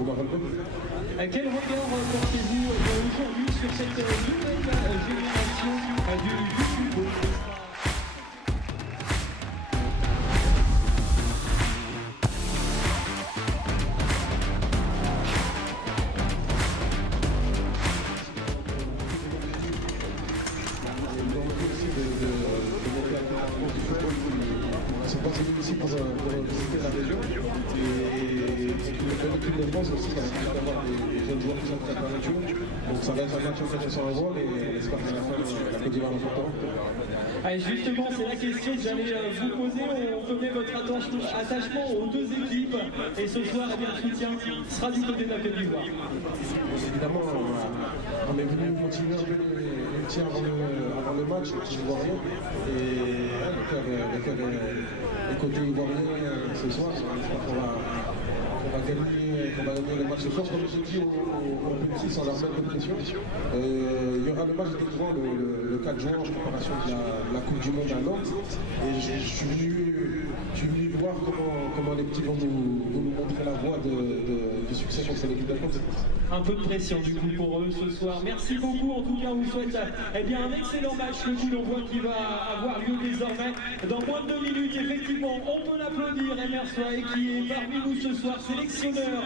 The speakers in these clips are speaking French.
vouloir relever. Quel regard portez-vous aujourd'hui sur cette nouvelle génération du football? C'est pas ici pour visiter la région et l'équipe de France aussi, ça va avoir des jeunes joueurs qui sont très talentueux. Donc ça va être un match intéressant à voir et on espère qu'à la fin la Côte d'Ivoire va faire. Allez, justement, c'est la question que j'allais vous poser. On connaît votre attachement aux deux équipes et ce soir, eh bien, le soutien sera du côté de la Côte d'Ivoire. Évidemment, on est venu motiver un peu les tirs avant le match, les petits Ivoiriens. Et le cœur est côté ivoirien ce soir. J'espère qu'on va gagner le match ce soir. Comme j'ai dit aux petits, sans leur mettre de pression. Il y aura le match des grands le 4 juin en préparation de la Coupe du Monde à Nantes. Et je suis venu voir comment les petits vont nous montrer la voie du succès contre l'équipe de France. Un peu de pression du coup pour eux ce soir. Merci beaucoup. En tout cas, on vous souhaite bien, un excellent match. Le coup d'envoi qui va avoir lieu désormais dans moins de 2 minutes. Effectivement, on peut l'applaudir. Emer Soaé qui est parmi nous ce soir, sélectionneur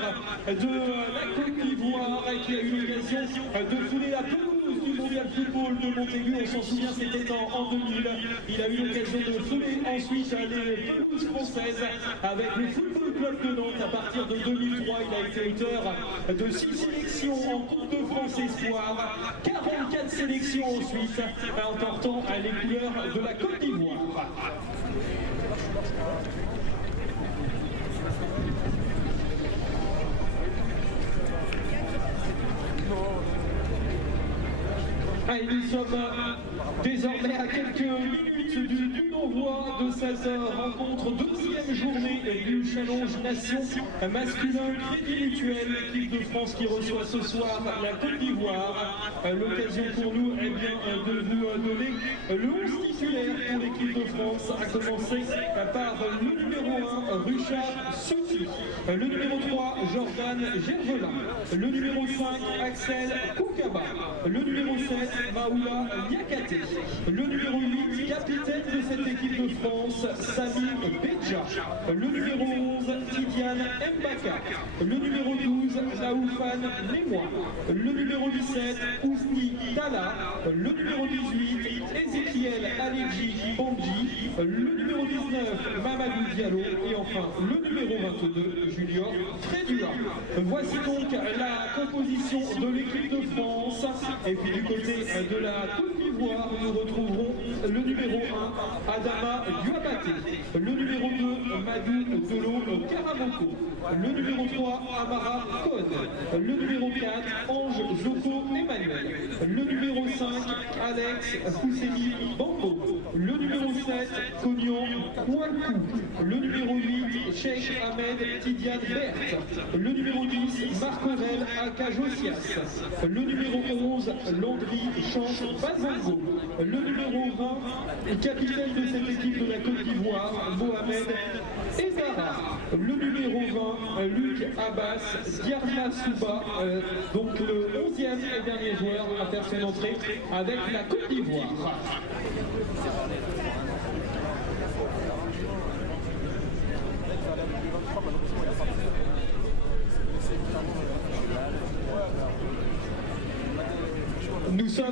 de la Côte d'Ivoire et qui a eu l'occasion de fouler la pelouse du Mondial Football de Montaigu. On s'en souvient, c'était en 2000. Il a eu l'occasion de fouler ensuite les pelouses françaises avec le Football Club de Nantes. À partir de 2003, il a été auteur de 6 sélections en Coupe de France Espoir, 44 sélections ensuite, en portant les couleurs de la Côte d'Ivoire. Allez, nous sommes désormais à quelques minutes du envoi de cette rencontre, deuxième journée du Challenge Nation masculin Crédit Mutuel, l'équipe de France qui reçoit ce soir la Côte d'Ivoire. L'occasion pour nous de vous donner le 11 titulaire pour l'équipe de France, à commencer par le numéro 1, Richard Suti, le numéro 3, Jordan Gervelin, le numéro 5, Axel Koukaba, le numéro 7, Maoula Niakate, le numéro 8, capitaine de cette équipe de France, Sami Bedja, le numéro 11, Tidiane Mbaka, le numéro 12, Laoufane Nemoa, le numéro 17, Ousni Dala, le numéro 18, Ezekiel Aledji Bandji, le numéro 19, Mamadou Diallo et enfin le numéro 22, Junior Fredua. Voici donc la composition de l'équipe de France. Et puis du côté de la Côte d'Ivoire, nous retrouverons le numéro 1, Adama Diouabate, le numéro 2, Madou Delo Karamoko, le numéro 3, Amara Kone, le numéro 4, Ange Joko Emmanuel, le numéro 5, Alex Fousseni Bambo, le numéro 7, Kognon Kouakou, le numéro 8, Cheikh Ahmed Tidiane Berthe, le numéro 10, Marc-Aurel Akajosias, le numéro 11, Landry Chance Bazango, le numéro 20, capitaine de cette équipe de la Côte d'Ivoire, Mohamed Ezara, le numéro 20, Luc Abbas Diarma Souba, donc le 11e et dernier joueur à faire son entrée avec la Côte d'Ivoire. Nous sommes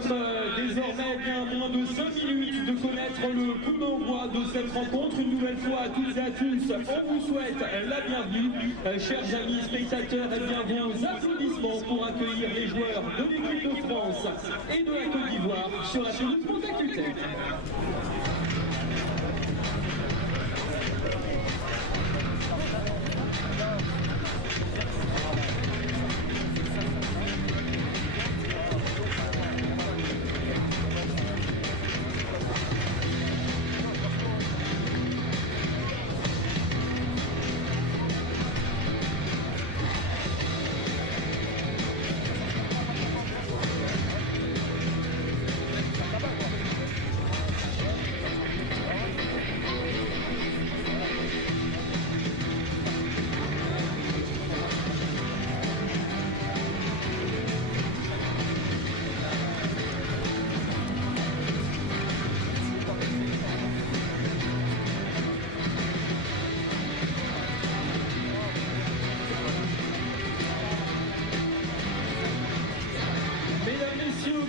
désormais bien moins de 5 minutes de connaître le coup d'envoi de cette rencontre. Une nouvelle fois à toutes et à tous, on vous souhaite la bienvenue. Chers amis spectateurs, et bien vos applaudissements pour accueillir les joueurs de l'équipe de France et de la Côte d'Ivoire sur la pelouse Montacutaine.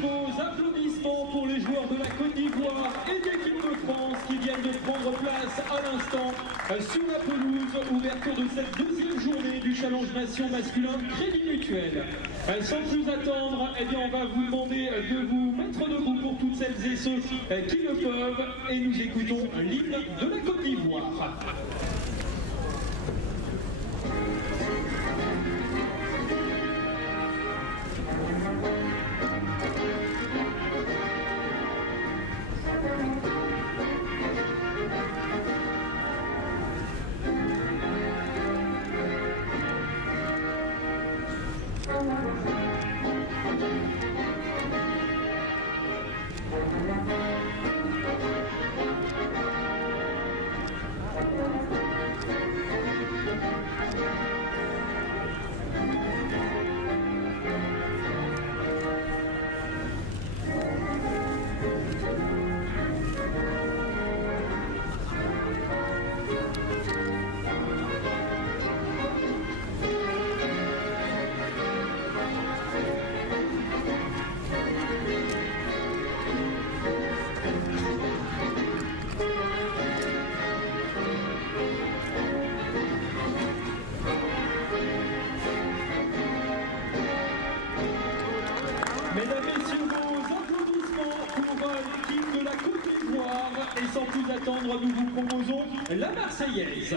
vos applaudissements pour les joueurs de la Côte d'Ivoire et de l'équipe de France qui viennent de prendre place à l'instant sur la pelouse. Ouverture de cette deuxième journée du Challenge Nation masculin Crédit Mutuel. Sans plus attendre, eh bien, on va vous demander de vous mettre debout pour toutes celles et ceux qui le peuvent et nous écoutons l'hymne de la Côte d'Ivoire. Mesdames, Messieurs, vos applaudissements pour l'équipe de la Côte d'Ivoire. Et sans plus attendre, nous vous proposons la Marseillaise.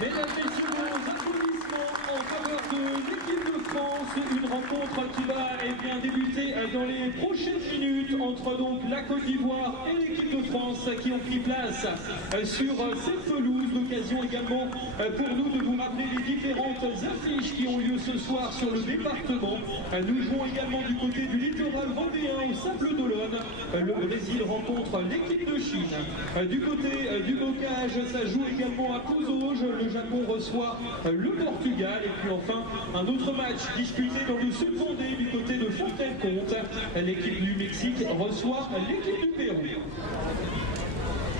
Mesdames, Messieurs, vos applaudissements en faveur de l'équipe de France. Une rencontre qui va bien débuter dans les prochaines minutes entre donc la Côte d'Ivoire et l'équipe de France qui ont pris place sur cette pelouse. L'occasion également pour nous de vous rappeler les différentes affiches qui ont lieu ce soir sur le département. Nous jouons également du côté du littoral vendéen au Sable d'Olonne. Le Brésil rencontre l'équipe de Chine. Du côté du bocage, ça joue également à Cozauge. Le Japon reçoit le Portugal. Et puis enfin, un autre match disputé dans le sud Vendée du côté de Fontaine-Comte. L'équipe du Mexique reçoit l'équipe du Pérou.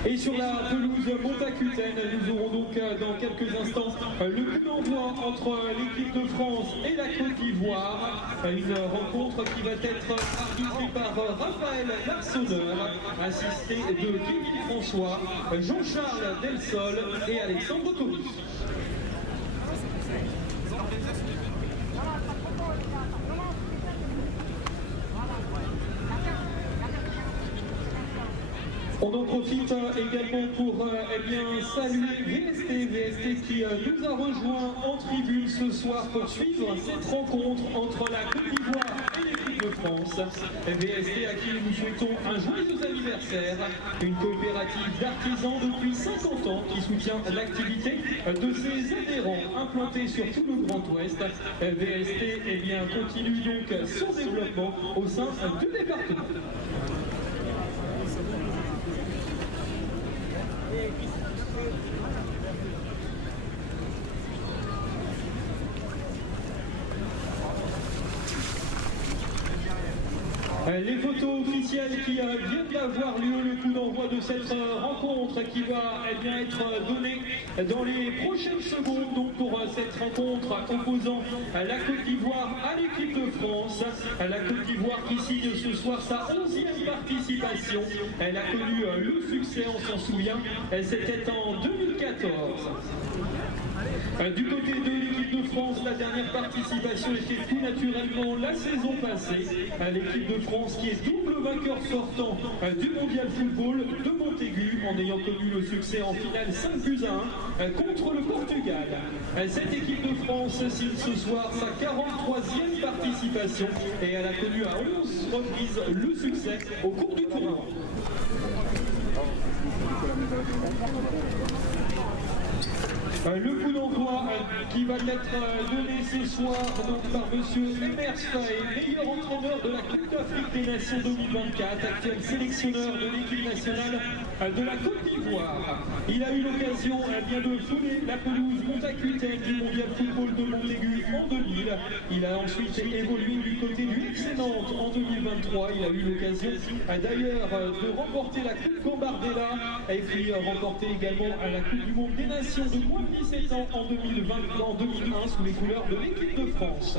Et sur la pelouse Montacutaine, nous aurons donc dans quelques instants le coup d'envoi entre l'équipe de France et la Côte d'Ivoire. Une rencontre qui va être arbitrée par Raphaël Larsonneur, assisté de Kevin François, Jean-Charles Delsol et Alexandre Thomas. On en profite également pour saluer VST qui nous a rejoint en tribune ce soir pour suivre cette rencontre entre la Côte d'Ivoire et l'équipe de France. VST à qui nous souhaitons un joyeux anniversaire, une coopérative d'artisans depuis 50 ans qui soutient l'activité de ses adhérents implantés sur tout le Grand Ouest. VST continue donc son développement au sein du département. Les photos officielles qui viennent d'avoir lieu, le coup d'envoi de cette rencontre qui va être donnée dans les prochaines secondes donc pour cette rencontre opposant la Côte d'Ivoire à l'équipe de France. La Côte d'Ivoire qui signe ce soir sa 11e participation. Elle a connu le succès, on s'en souvient, c'était en 2014. Du côté de l'équipe de France, la dernière participation était tout naturellement la saison passée. L'équipe de France qui est double vainqueur sortant du mondial football de Montaigu en ayant connu le succès en finale 5-1 contre le Portugal. Cette équipe de France signe ce soir sa 43e participation et elle a connu à 11 reprises le succès au cours du tournoi. Le coup d'envoi qui va être donné ce soir donc, par M. Emers Faé, meilleur entraîneur de la Coupe d'Afrique des Nations 2024, actuel sélectionneur de l'équipe nationale de la Côte d'Ivoire. Il a eu l'occasion bien de fouler la pelouse Montacutaine du mondial football de Montaigu en 2000. Il a ensuite évolué du côté du FC Nantes en 2023. Il a eu l'occasion d'ailleurs de remporter la Coupe Gambardella et puis remporter également la Coupe du Monde des Nations de moins de 17 ans en 2001 sous les couleurs de l'équipe de France.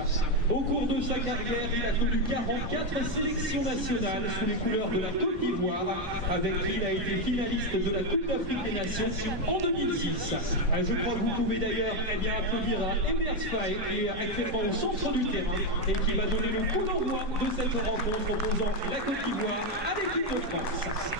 Au cours de sa carrière, il a connu 44 sélections nationales sous les couleurs de la Côte d'Ivoire, avec qui il a été finaliste de la Coupe d'Afrique des Nations en 2006. Je crois que vous pouvez d'ailleurs applaudir à Emers Faé qui est actuellement au centre du terrain et qui va donner le coup d'envoi de cette rencontre opposant la Côte d'Ivoire à l'équipe de France.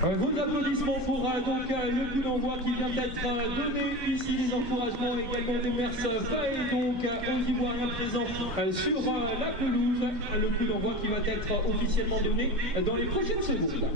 Vos applaudissements pour donc le coup d'envoi qui vient d'être donné ici, les encouragements également d'Emers Faé donc aux Ivoiriens présents sur la pelouse. Le coup d'envoi qui va être officiellement donné dans les prochaines secondes.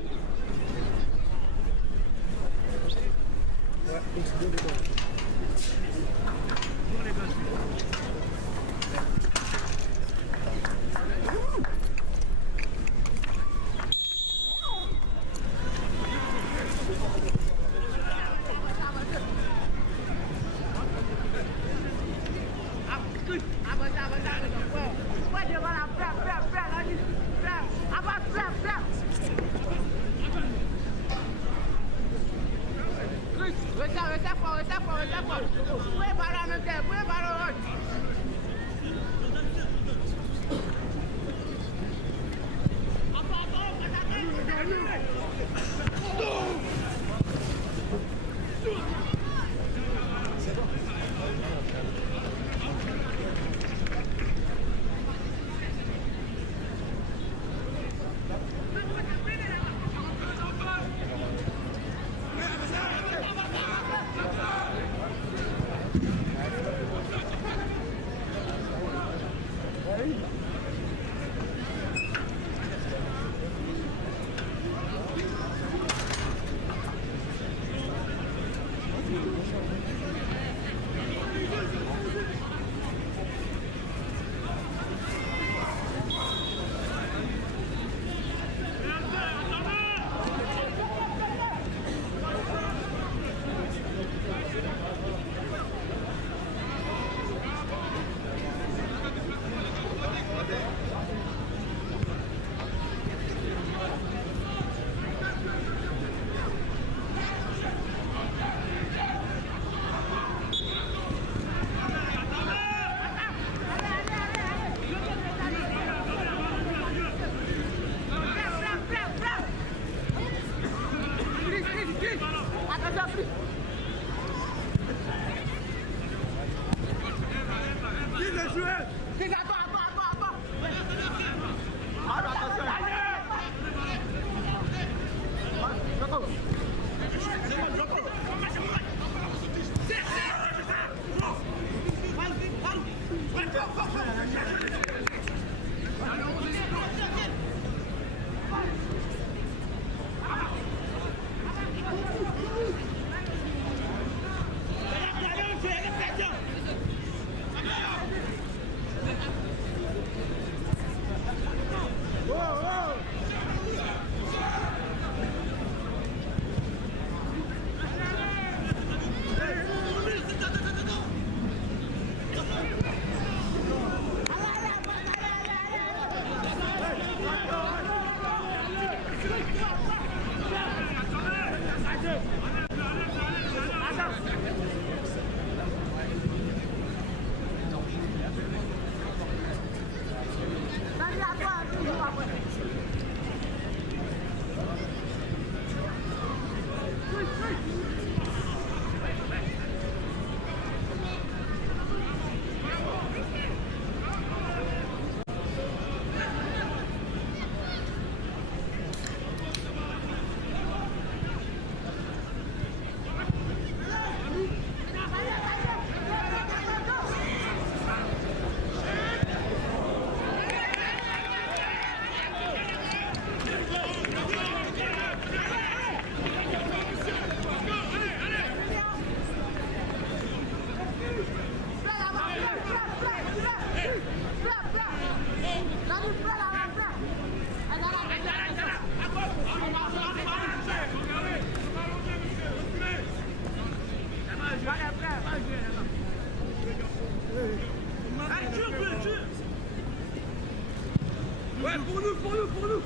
nous.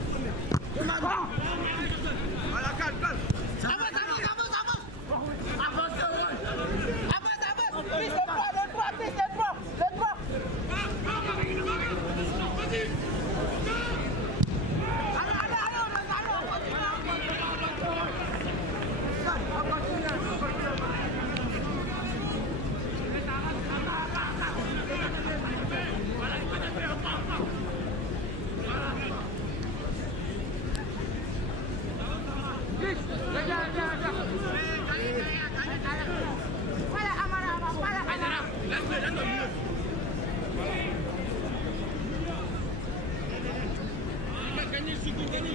Voilà, calme. Avance. Piste de droit.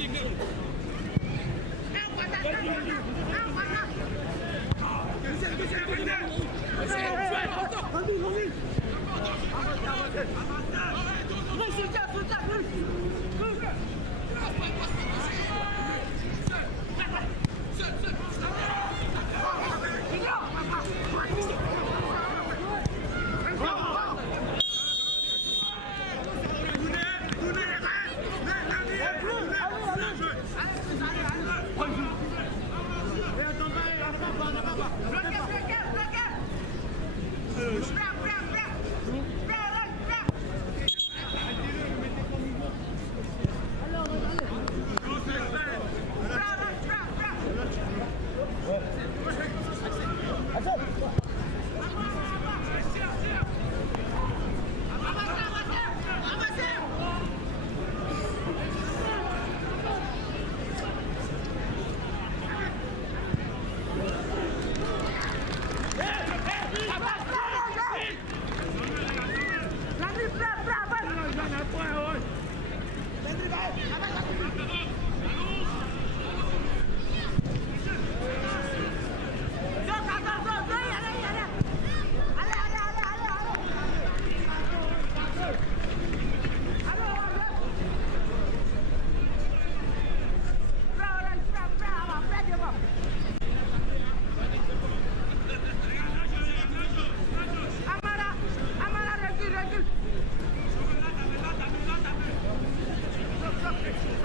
Recule.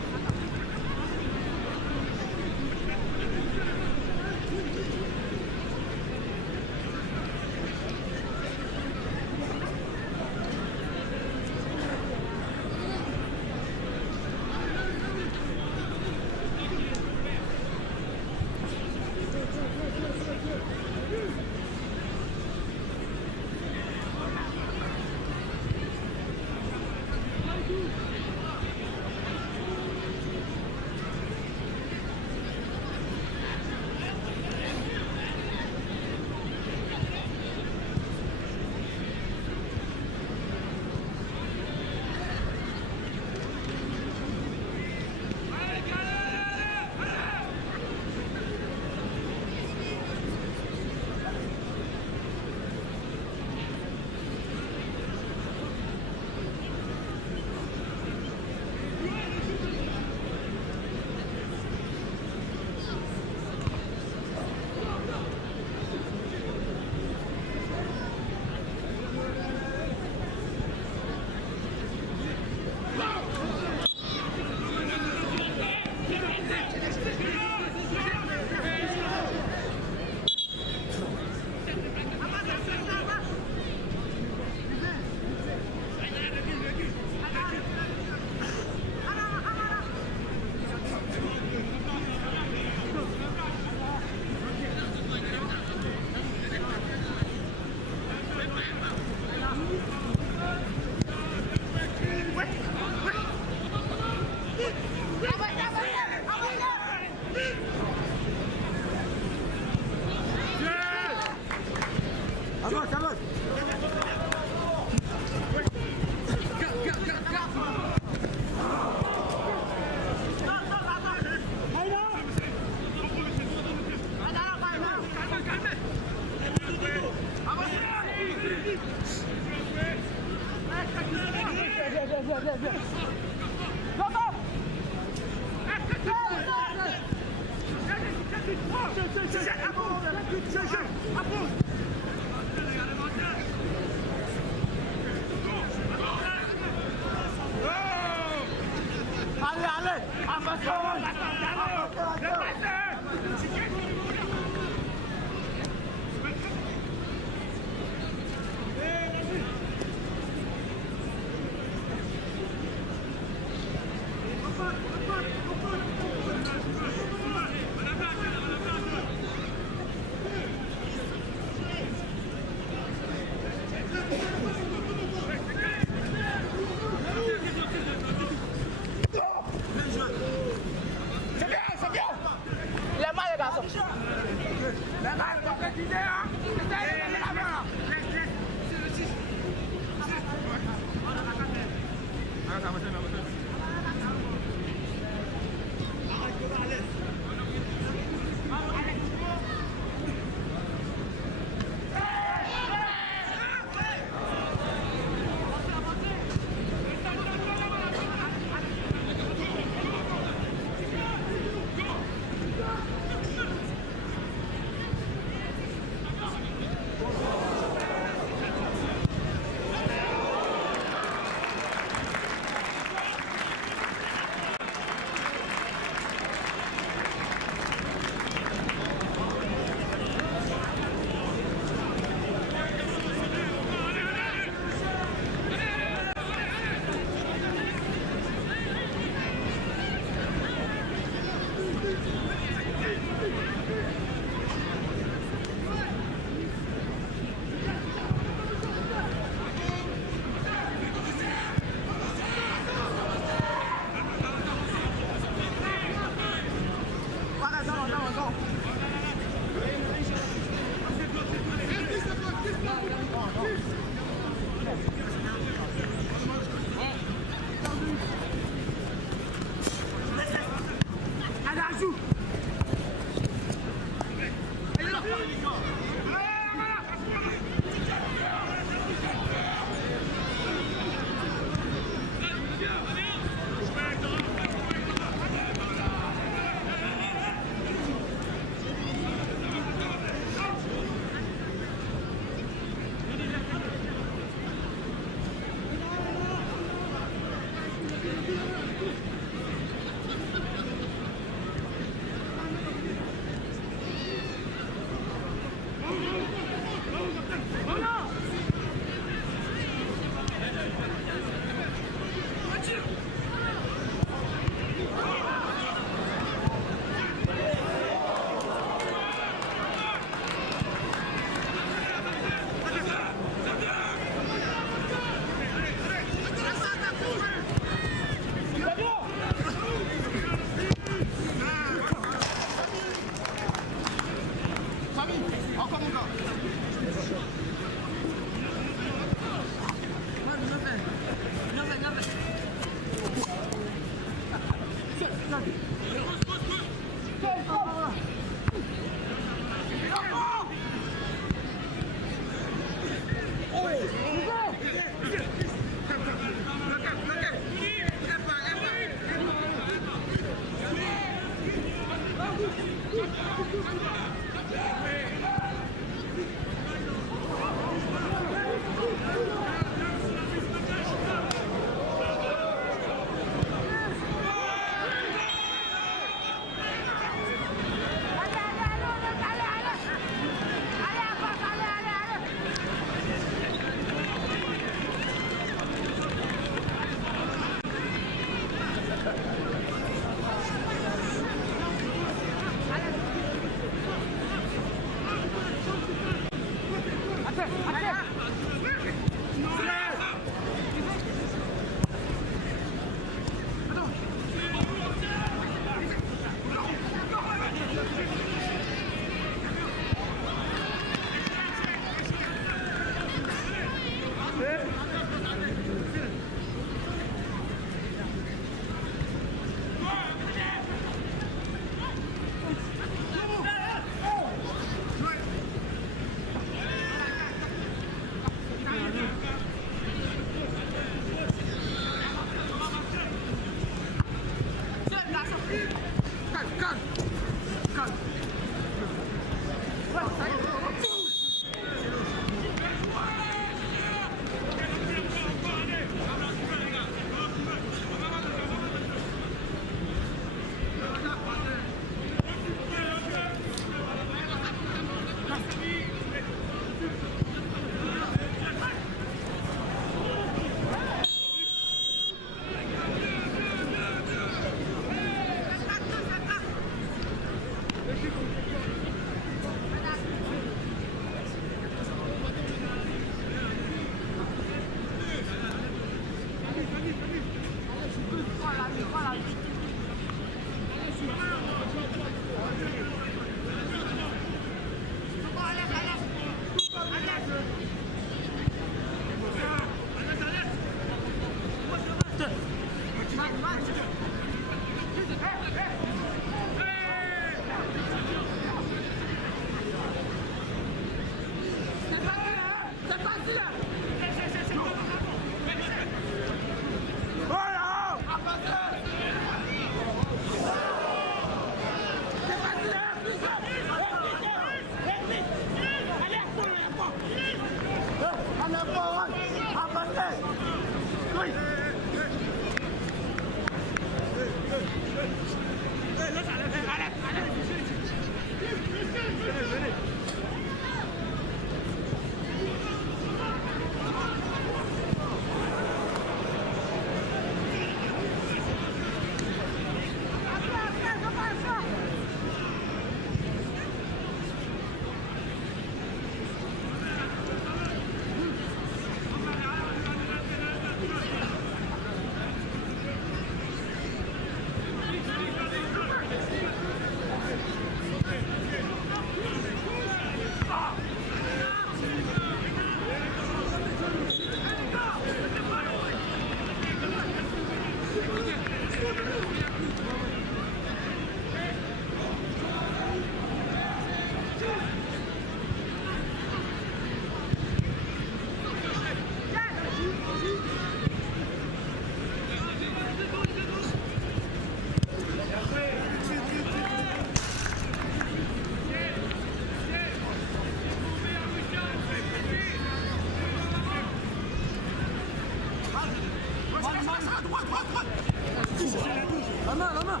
La main, la main.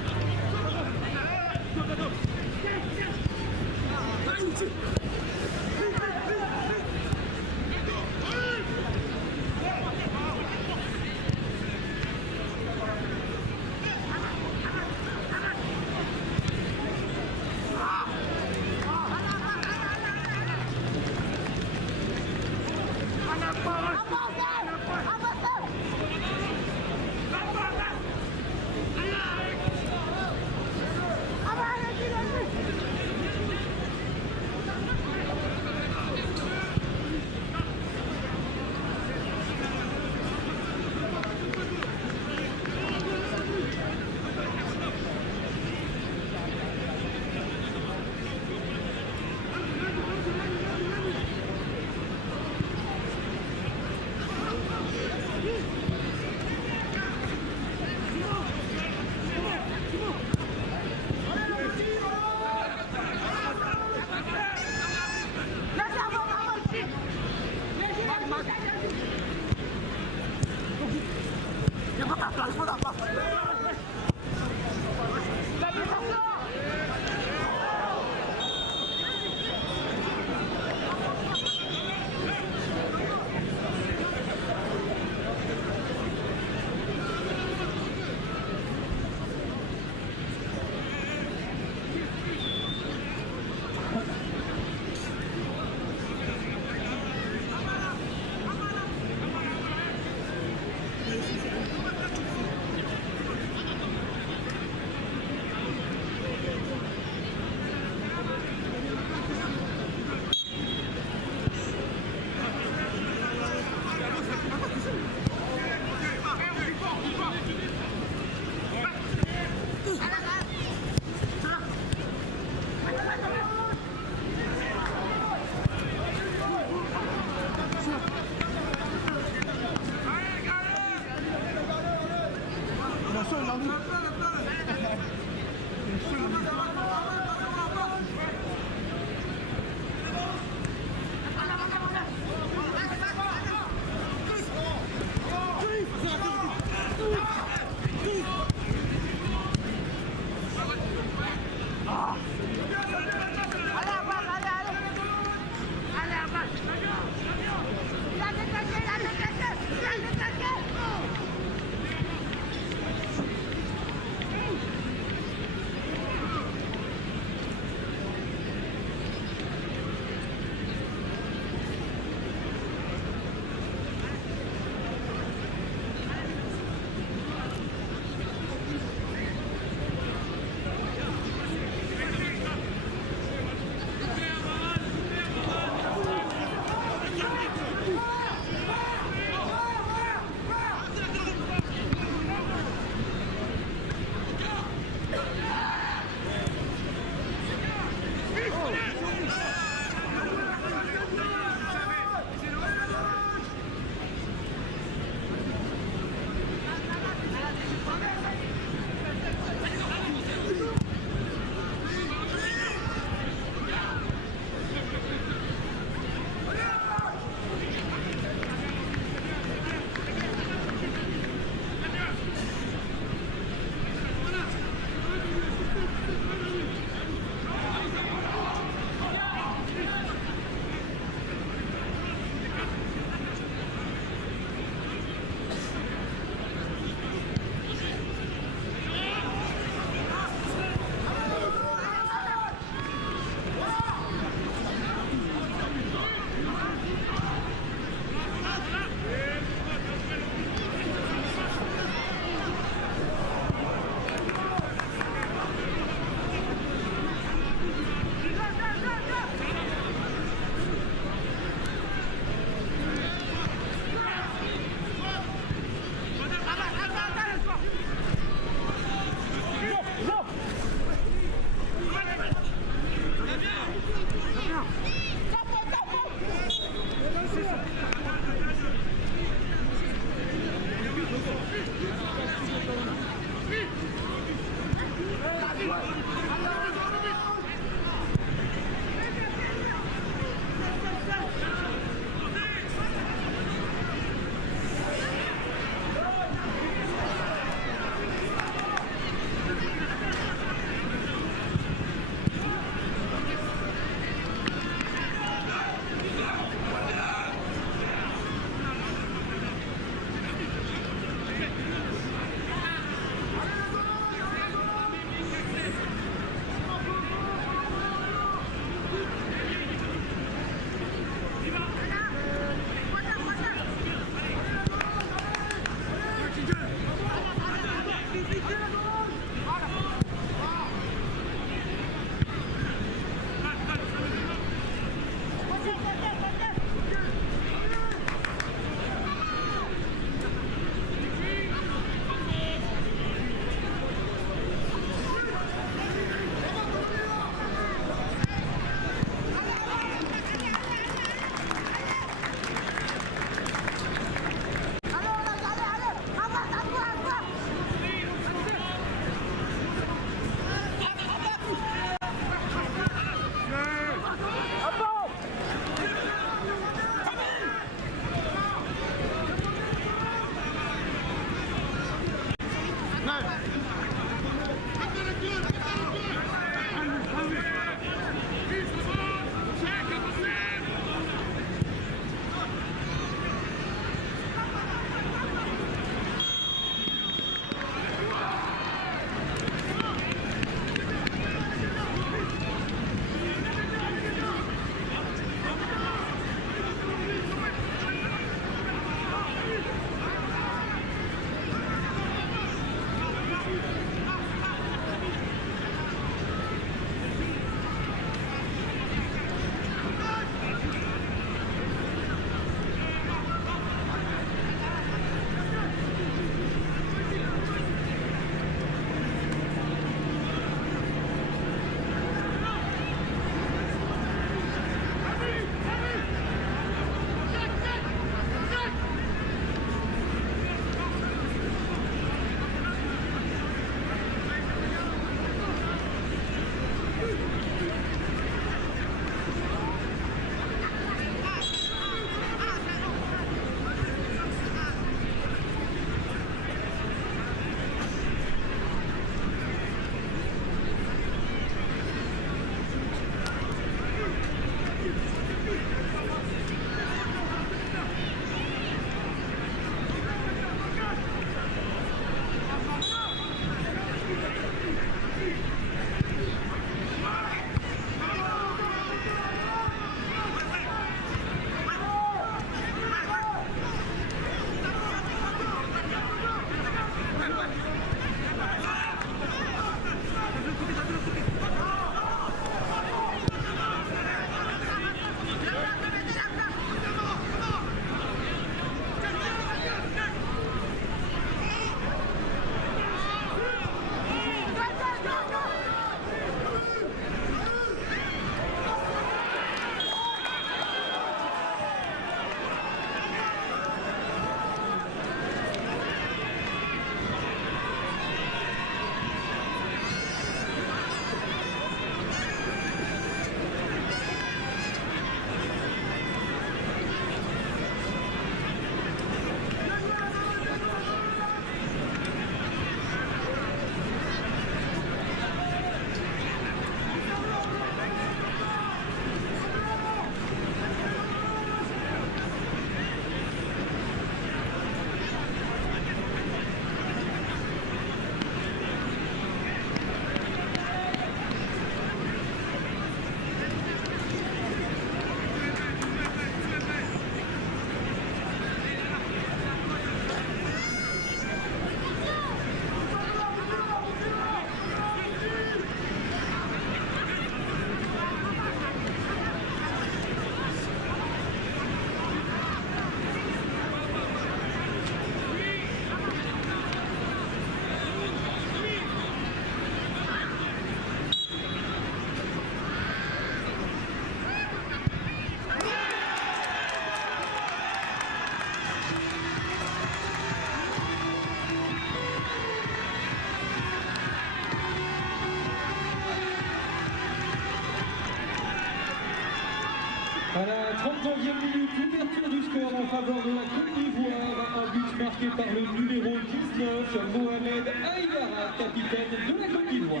faveur de la Côte d'Ivoire, un but marqué par le numéro 19, Mohamed Aïdara, capitaine de la Côte d'Ivoire.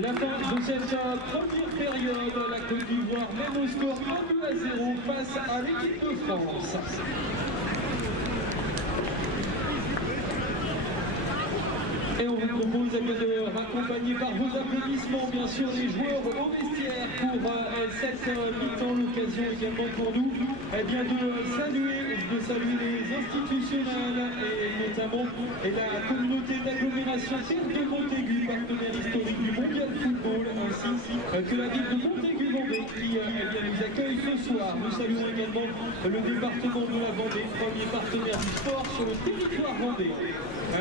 La fin de cette première période, la Côte d'Ivoire mène au score 1-0 face à l'équipe de France. Et on vous propose de raccompagner par vos applaudissements, bien sûr, les joueurs au vestiaire pour cette mi-temps. L'occasion également pour nous de saluer les institutionnels et notamment la communauté d'agglomération Terre de Montaigu, partenaire historique du Mondial Football, ainsi que la ville de Montaigu. Vendée qui nous accueille ce soir. Nous saluons également le département de la Vendée, premier partenaire du sport sur le territoire vendéen.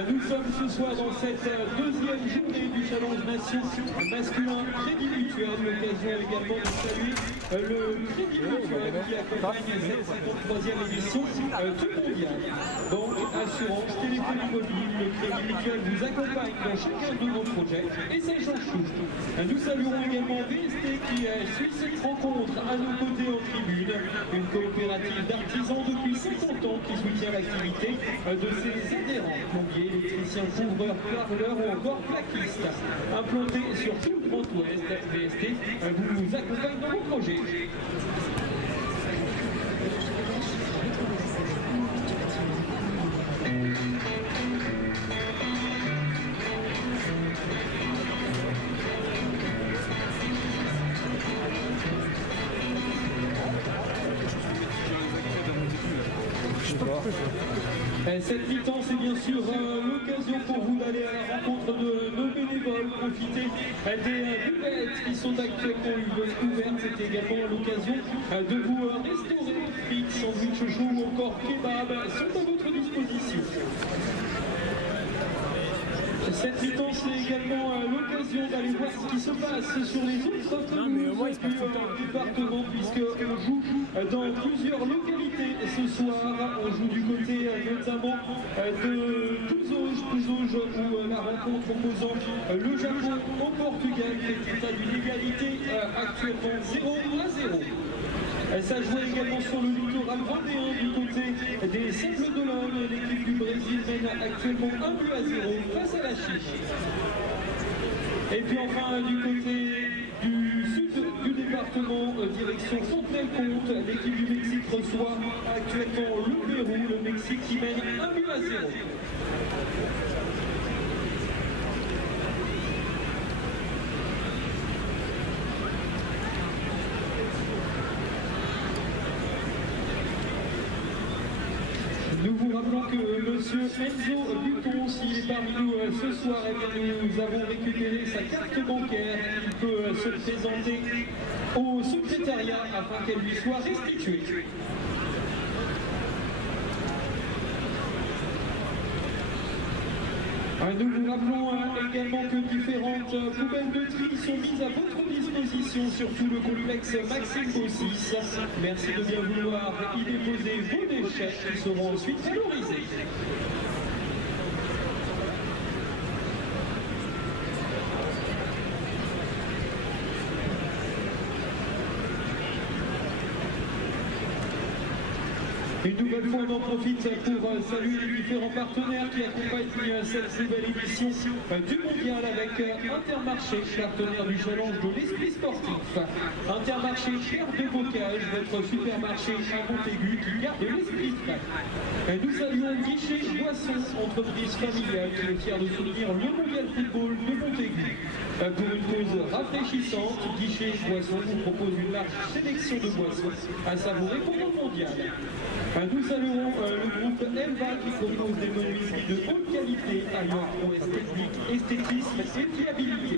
Nous sommes ce soir dans cette deuxième journée du Challenge Nation masculin Crédit Mutuel. L'occasion également de saluer le Crédit Mutuel qui accompagne cette 53e édition tout mondial. Banque, assurance, téléphonie mobile, le Crédit Mutuel vous accompagne dans chacun de nos projets et ça change tout. Nous saluons également VST qui suit cette rencontre à nos côtés en tribune, une coopérative d'artisans depuis 50 ans qui soutient l'activité de ses adhérents, plombiers, électriciens, couvreurs, carreleurs ou encore plaquistes. Implanté sur tout le Grand Ouest, VST vous accompagne dans vos projets. Cette mi-temps, c'est bien sûr l'occasion pour vous d'aller à la rencontre de nos bénévoles, profiter des buvettes qui sont actuellement ouvertes. C'est également l'occasion de vous restaurer. Frites, sandwichs chauds ou encore kebab sont à votre disposition. Cette mi-temps, c'est également l'occasion d'aller voir ce qui se passe sur les autres pelouses du département, puisqu'on joue dans plusieurs localités ce soir. On joue du côté notamment de Pouzauges où la rencontre opposant le Japon au Portugal fait état d'une égalité actuellement 0-0. Ça joue également sur le littoral vendéen du côté des Sables d'Olonne. L'équipe du Brésil mène actuellement 1-0 face à la Chine. Et puis enfin du côté du sud du département, direction Fontenay-le-Comte, l'équipe du Mexique reçoit actuellement le Pérou, le Mexique qui mène 1-0. Nous vous rappelons que monsieur Enzo Buton, s'il est parmi nous ce soir, nous avons récupéré sa carte bancaire. Il peut se présenter au secrétariat afin qu'elle lui soit restituée. Nous vous rappelons également que différentes poubelles de tri sont mises à votre disposition, surtout le complexe Maxime Bossis. Merci de bien vouloir y déposer vos déchets qui seront ensuite valorisés. Une nouvelle fois, on en profite pour saluer les différents partenaires qui accompagnent cette nouvelle édition du Mondial avec Intermarché, partenaire du challenge de l'esprit sportif. Intermarché Pierre de Bocage, votre supermarché à Montaigu qui garde l'esprit frais. Nous saluons Guichet Boisson, entreprise familiale qui est fière de soutenir le Mondial Football de Montaigu. Pour une cause rafraîchissante, Guichet Boisson vous propose une large sélection de boissons à savourer pendant le Mondial. Nous saluons le groupe Elva qui propose des menuiseries de haute qualité alliant prouesse technique, esthétisme et fiabilité.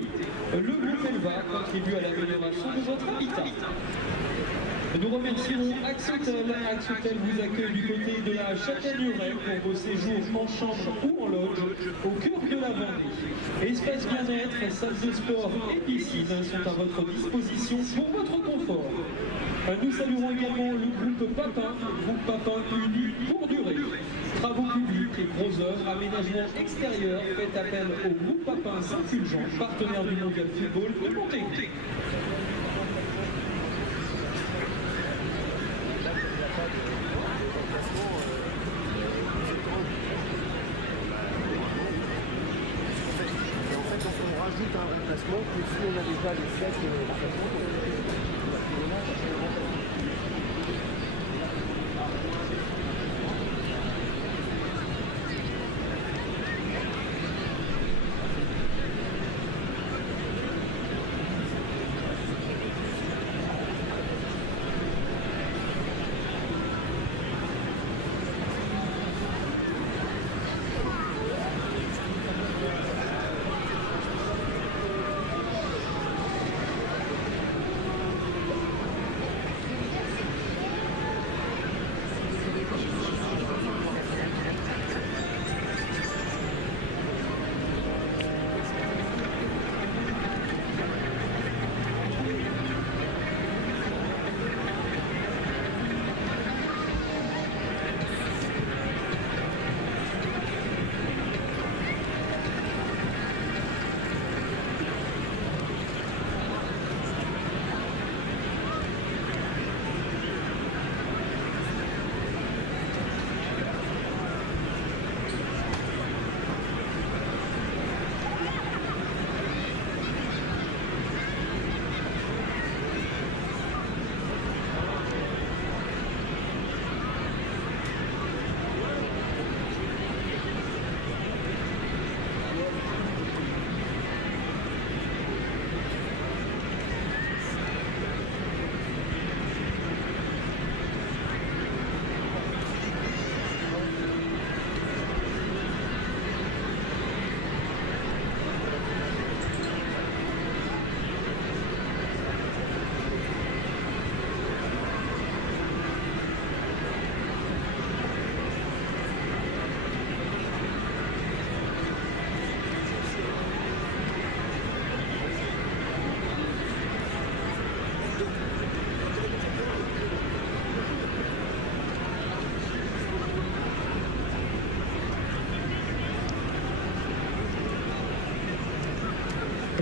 Le groupe Elva contribue à l'amélioration de votre habitat. Nous remercions Axotel. Axotel vous accueille du côté de la Châtaigneraie pour vos séjours en chambre ou en loge au cœur de la Vendée. Espace bien-être, salles de sport et piscine sont à votre disposition pour votre confort. Nous saluons également le groupe Papin uni pour durer. Travaux publics et gros œuvres, aménagement extérieur, faites appel au groupe Papin Saint-Fulgent, partenaire du Mondial Football de Montaigu. On rajoute un remplacement, puis si on a déjà les 7 remplacements,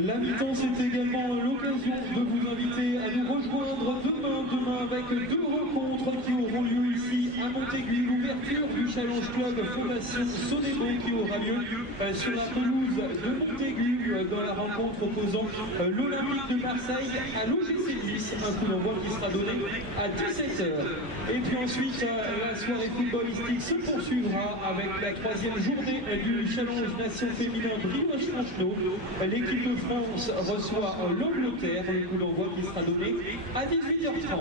La mi-temps, c'est également l'occasion de vous inviter à nous rejoindre demain avec deux rencontres qui auront lieu ici à Montaigu. L'ouverture du Challenge Club Fondation Sonébo qui aura lieu sur la pelouse de Montaigu dans la rencontre opposant l'Olympique de Marseille à l'OGC Nice. Un coup d'envoi qui sera donné à 17h. Et puis ensuite, la soirée footballistique se poursuivra avec la troisième journée du Challenge Nation Féminin Brioche-Francheneau. L'équipe de France reçoit l'Angleterre, le coup d'envoi qui sera donné à 18h30.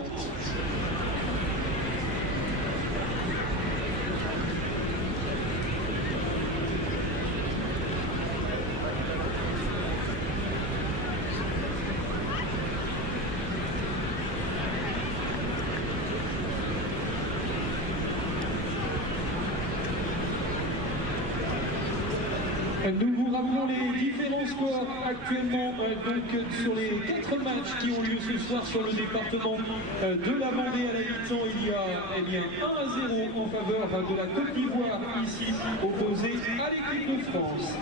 Nous vous rappelons les différents scores actuellement donc sur les 4 matchs qui ont lieu ce soir sur le département de la Vendée. À la mi-temps, il y a 1-0 en faveur de la Côte d'Ivoire, ici opposée à l'équipe de France.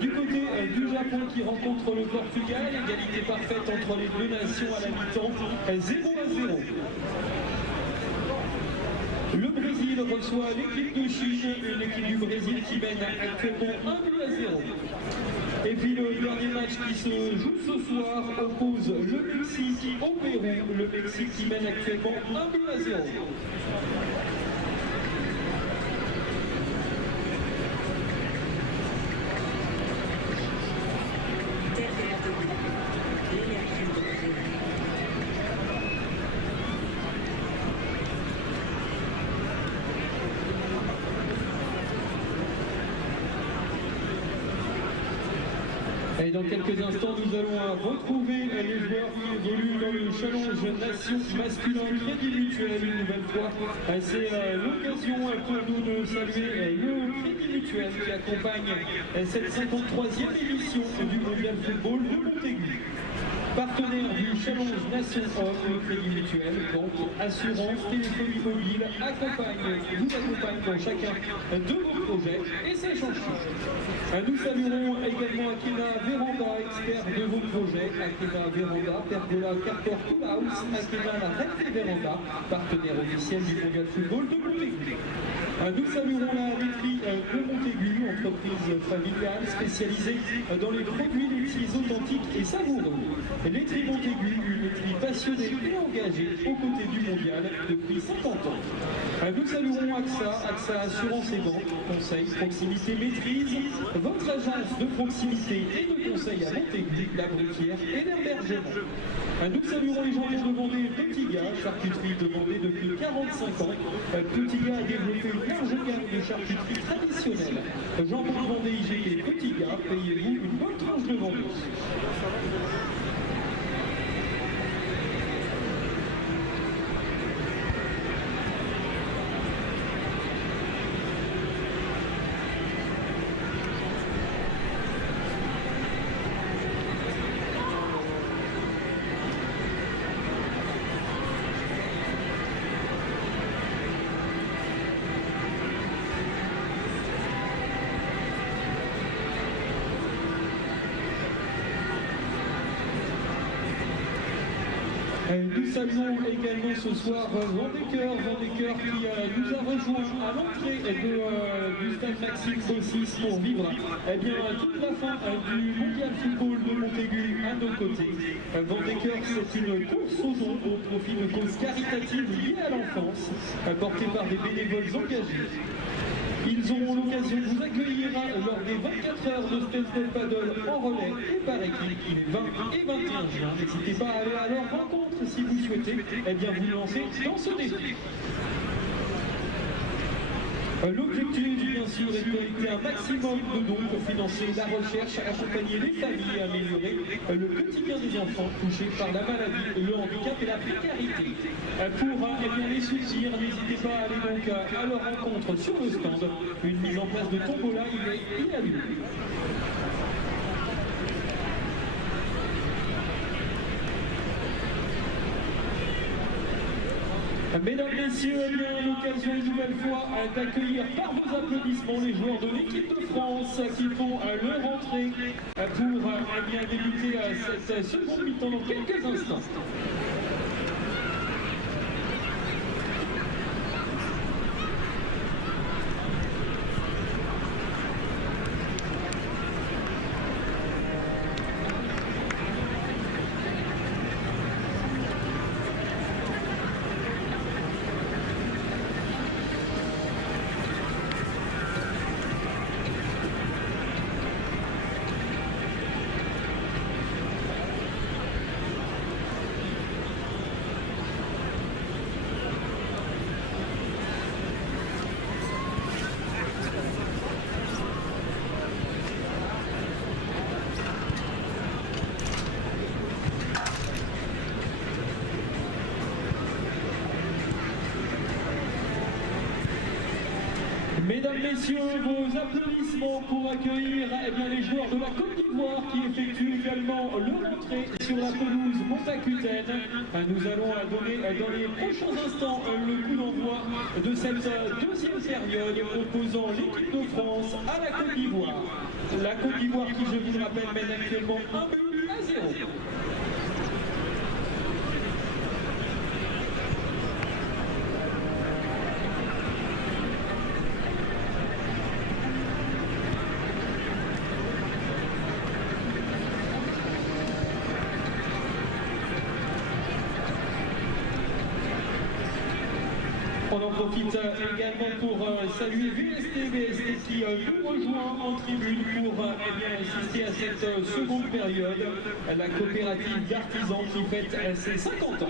Du côté du Japon qui rencontre le Portugal, égalité parfaite entre les deux nations à la mi-temps, 0-0. Le Brésil reçoit l'équipe de Chine, l'équipe du Brésil qui mène actuellement 1-0. Et puis le dernier match qui se joue ce soir oppose le Mexique au Pérou, le Mexique qui mène actuellement 1-0. Et dans quelques instants, nous allons retrouver les joueurs qui évoluent dans le Challenge Nation masculin Crédit Mutuel une nouvelle fois. C'est l'occasion pour nous de saluer le Crédit Mutuel qui accompagne cette 53e édition du Mondial Football de Montaigu. Partenaire du Challenge Nation Homme, le Crédit Mutuel, banque, assurance, téléphonie mobile, vous accompagne dans chacun de vos projets et ça change tout. Nous saluerons également Akena Véranda, expert de vos projets. Akena Véranda, Pergola Carter Coolhouse, Akena la Reine Véranda, partenaire officiel du Mondial Football de Montaigu. Nous saluerons la laiterie de Montaigu, entreprise familiale spécialisée dans les produits laitiers authentiques et savoureux. Laiterie Montaigu, une laiterie passionnée et engagée aux côtés du mondial depuis 50 ans. Nous saluerons AXA Assurance et Banque, conseil, proximité, maîtrise, votre agence de proximité et de conseil à Montaigu, la Brutière et l'Herbergement. Nous saluerons les gens de Vendée Petit Gars, charcuterie de Vendée depuis 45 ans. Petit Gars a développé une large gamme de charcuterie traditionnelle. Jambon de Vendée IG et Petit Gars, payez-vous une bonne tranche de Vendée. Nous saluons également ce soir Vendécoeur qui nous a rejoint à l'entrée du stade Maxime Bossis pour vivre toute la fin du Mondial Football de Montaigu à nos côtés. Vendécoeur, c'est une course au don au profit de causes caritatives liées à l'enfance, portée par des bénévoles engagés. Ils auront l'occasion de vous accueillir lors des 24 heures de Stanford Paddle en relais et par équipe les 20 et 21 juin. N'hésitez pas à aller à leur rencontre si vous souhaitez vous lancer dans ce défi. L'objectif, bien sûr, est de collecter un maximum de dons pour financer la recherche, accompagner les familles et améliorer le quotidien des enfants touchés par la maladie, le handicap et la précarité. Pour les soutenir, n'hésitez pas à aller donc à leur rencontre sur le stand. Une mise en place de tombola, il a lieu. Mesdames, Messieurs, eh bien, l'occasion une nouvelle fois d'accueillir par vos applaudissements les joueurs de l'équipe de France qui font leur entrée pour eh bien, débuter cette seconde mi-temps dans quelques instants. Mesdames, Messieurs, vos applaudissements pour accueillir eh bien, les joueurs de la Côte d'Ivoire qui effectuent également leur entrée sur la pelouse Montacutaine. Nous allons donner dans les prochains instants le coup d'envoi de cette deuxième période opposant l'équipe de France à la Côte d'Ivoire. La Côte d'Ivoire qui, je vous le rappelle, mène actuellement 1-0. On en profite également pour saluer VST qui nous rejoint en tribune pour eh bien, assister à cette seconde période, la coopérative d'artisans qui fête ses 50 ans.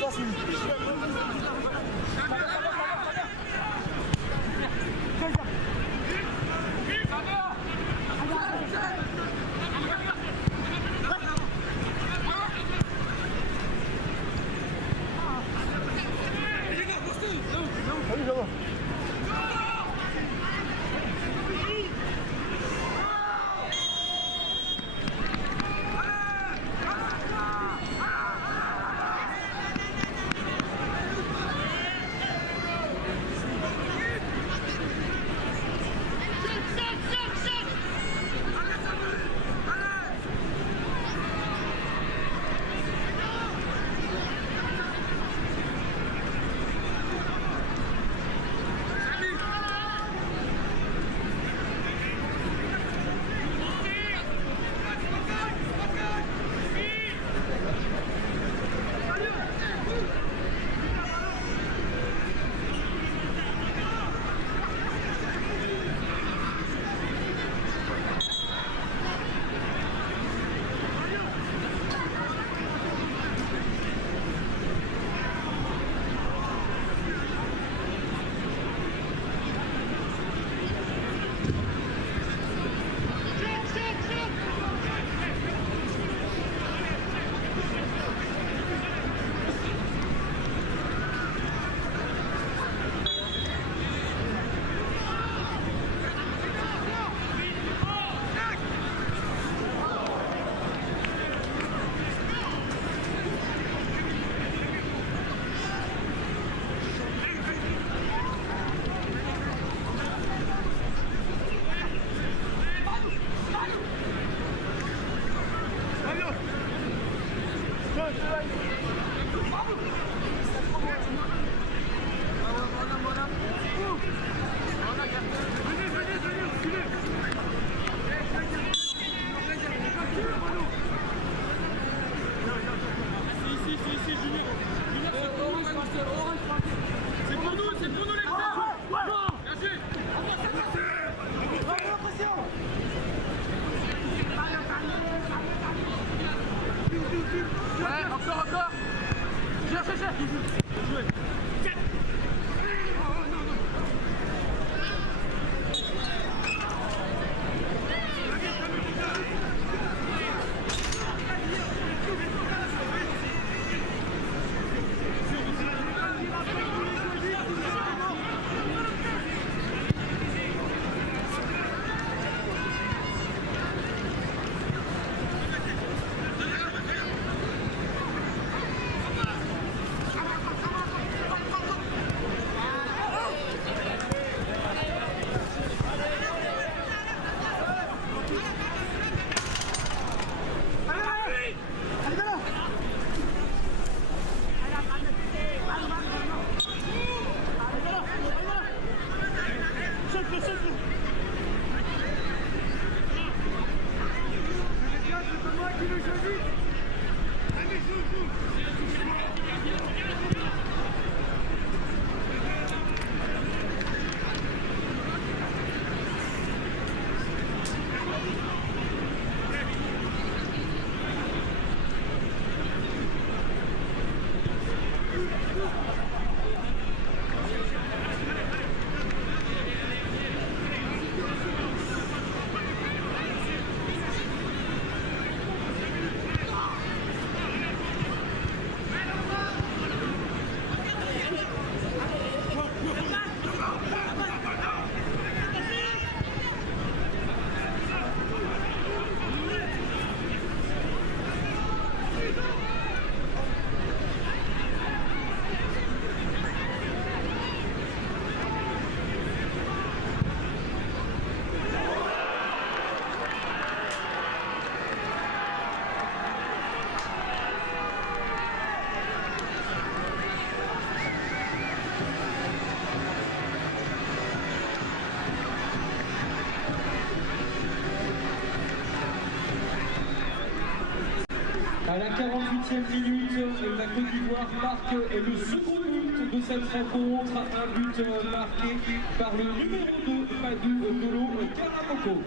Ça, c'est une... Allez, là-bas. À la 48e minute, la Côte d'Ivoire marque le second but de cette rencontre, un but marqué par le numéro 2, Padou Dolo Karamoko.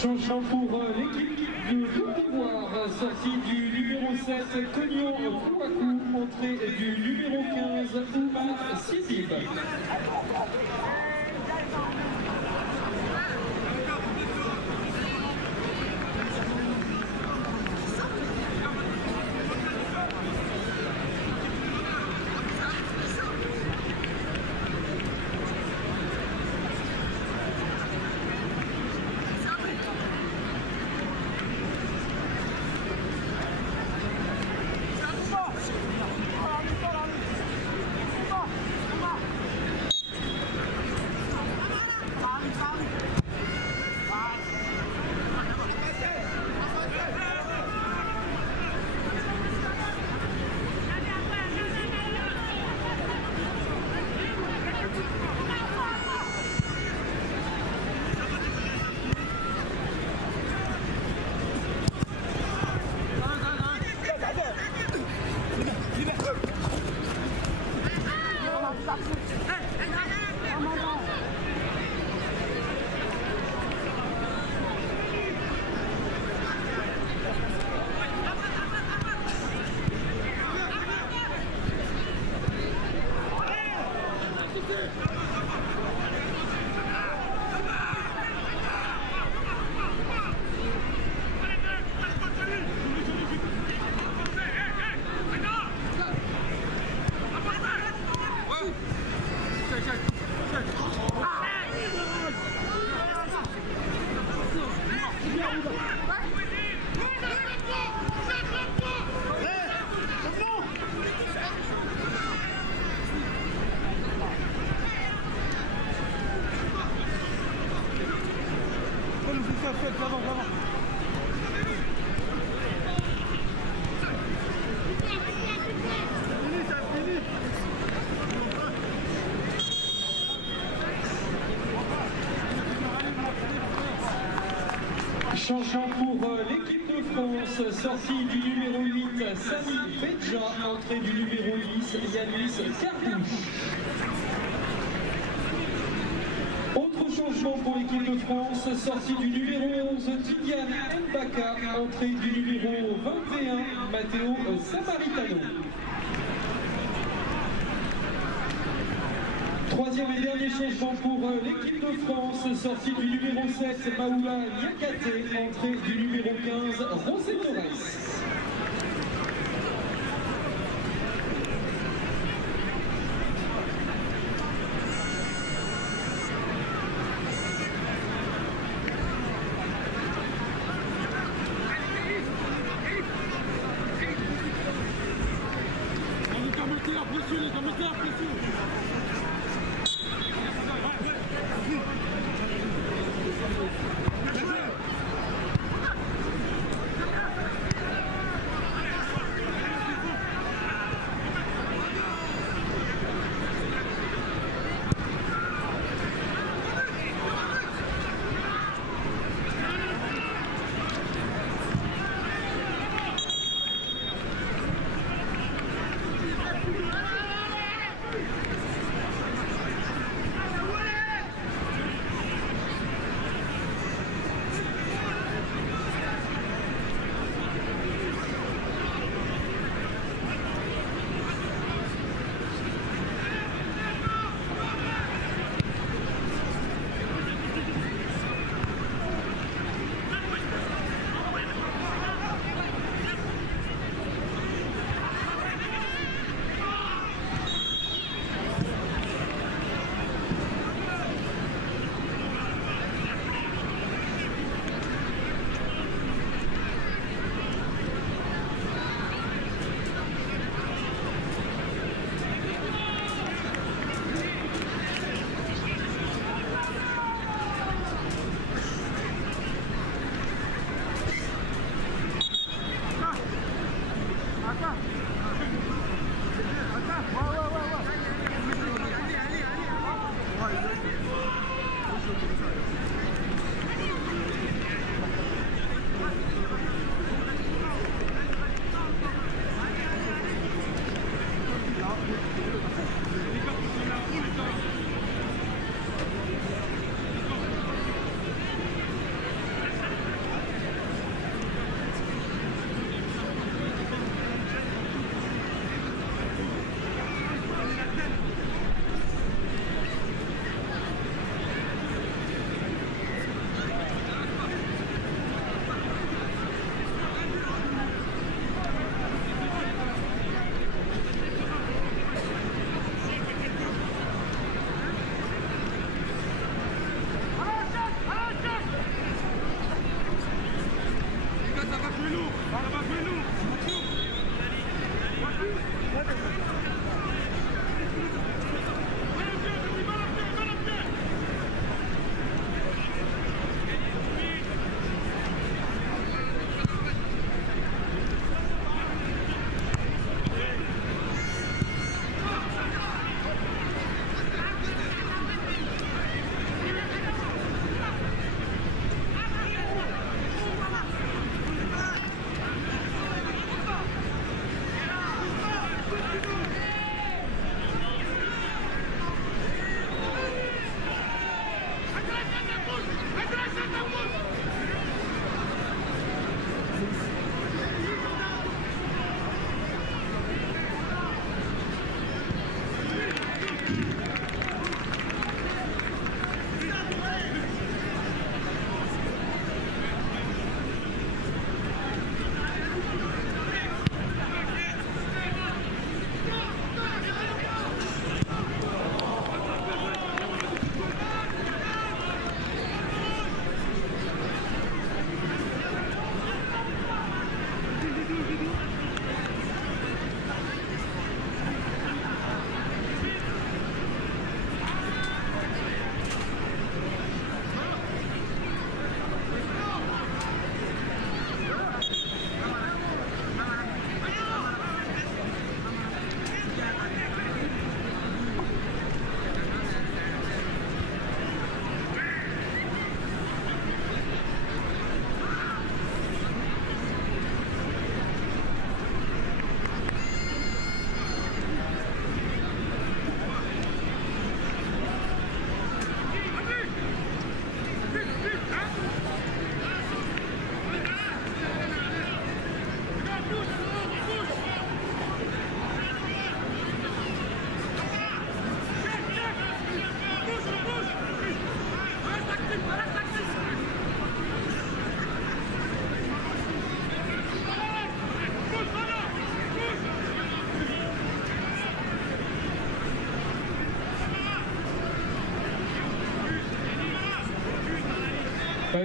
Changement pour l'équipe de Côte d'Ivoire, sortie du numéro 7, Cognon Kouakou, entrée du numéro 15, Oumar Sidib. Changement pour l'équipe de France, sortie du numéro 8, Sami Bedja, entrée du numéro 10, Yanis Cartouche. Autre changement pour l'équipe de France, sortie du numéro 11, Tidiane Mbaka, entrée du numéro 21, Matteo Samaritano. Troisième et dernier changement pour l'équipe de France, sortie du numéro 7, Maoula Niakate, entrée du numéro 15, José Torres.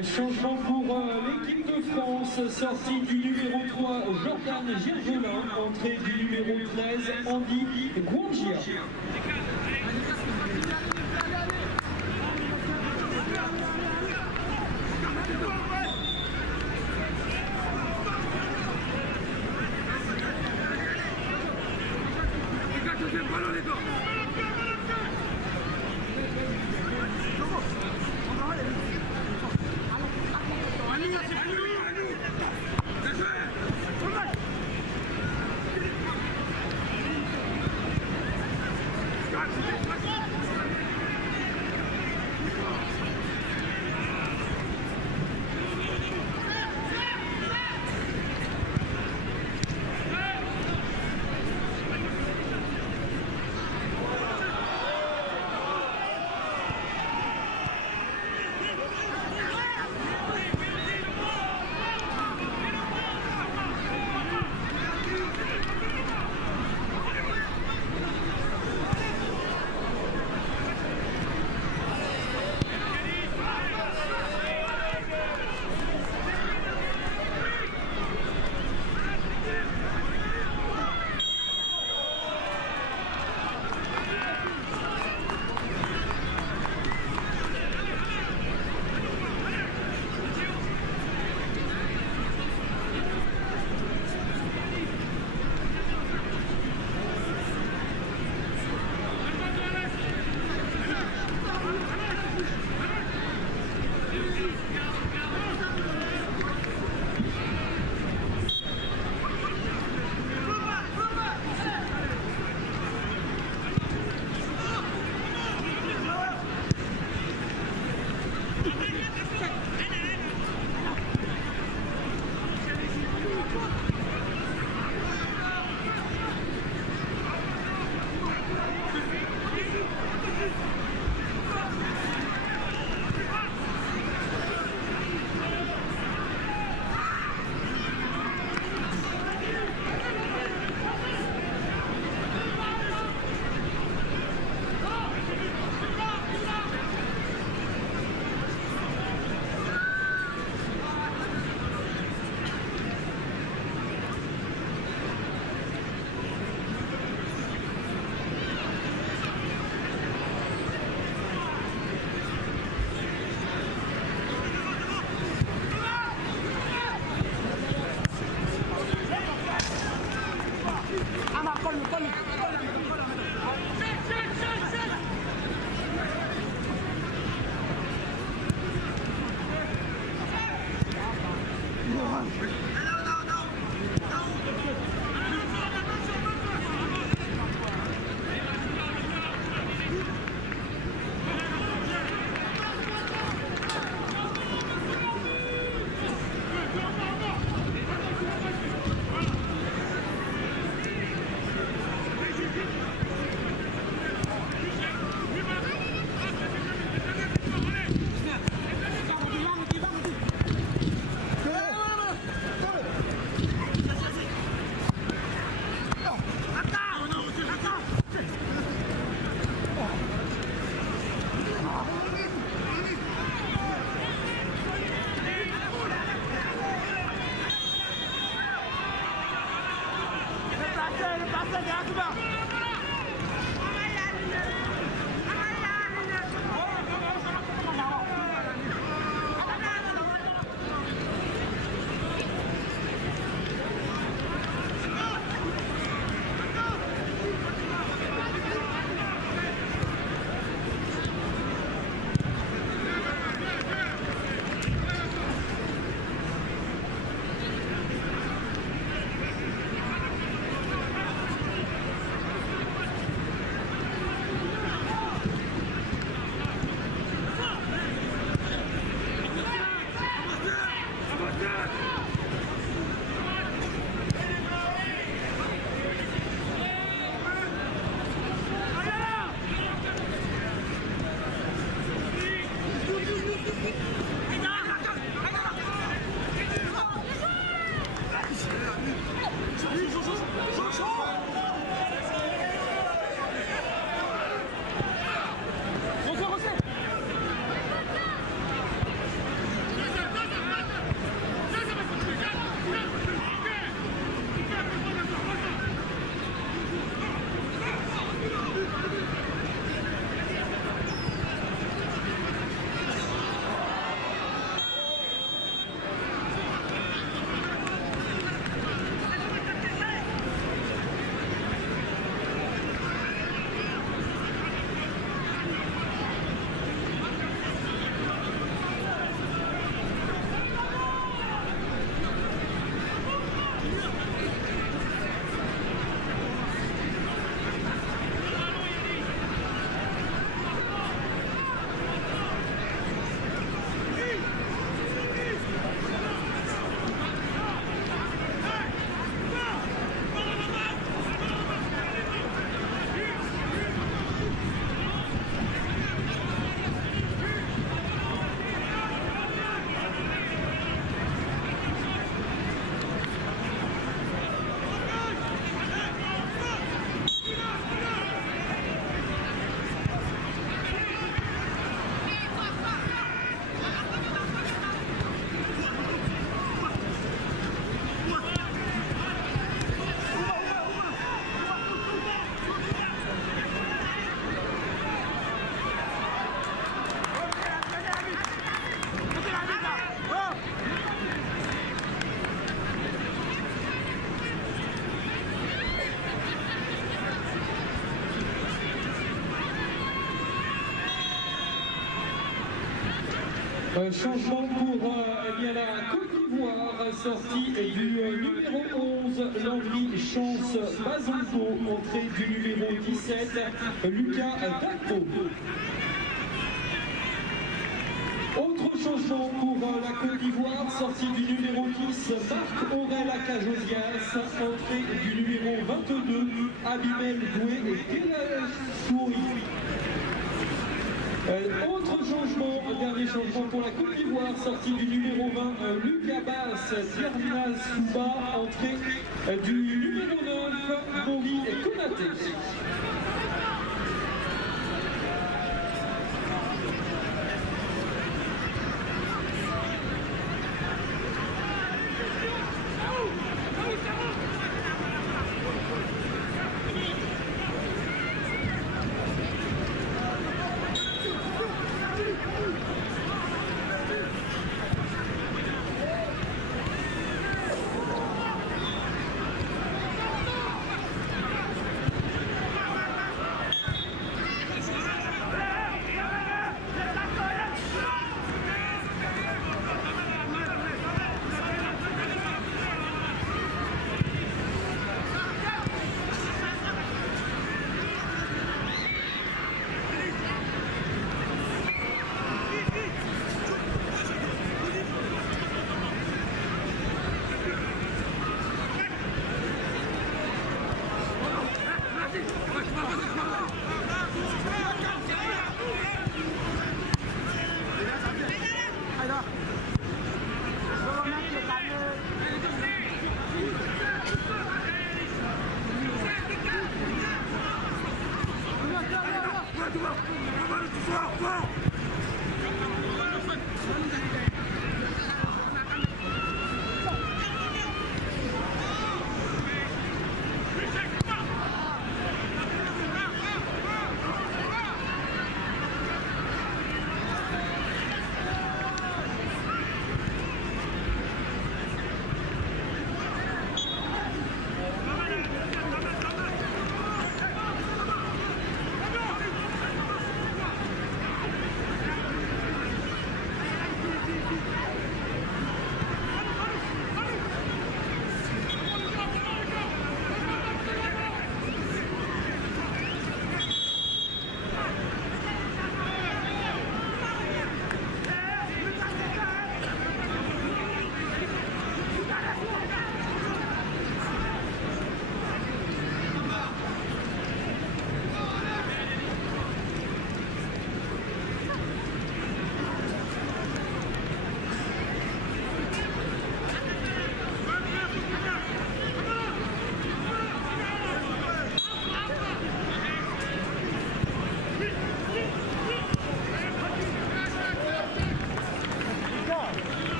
Changement pour l'équipe de France, sortie du numéro 3 Jordan Gergelin, entrée du numéro 13 Andy Gwangia. Changement pour eh bien, la Côte d'Ivoire, sortie du numéro 11, Landry Chance Bazonto, entrée du numéro 17, Lucas Dalpo. Autre changement pour la Côte d'Ivoire, sortie du numéro 10, Marc Aurel Acajosias, entrée du numéro 22, Abimel Doué et Kelash Souri. Autre changement, dernier changement pour la Côte d'Ivoire, sortie du numéro 20, Lucas Bass, Diermina Souba, entrée du numéro 9, Mori et Konaté.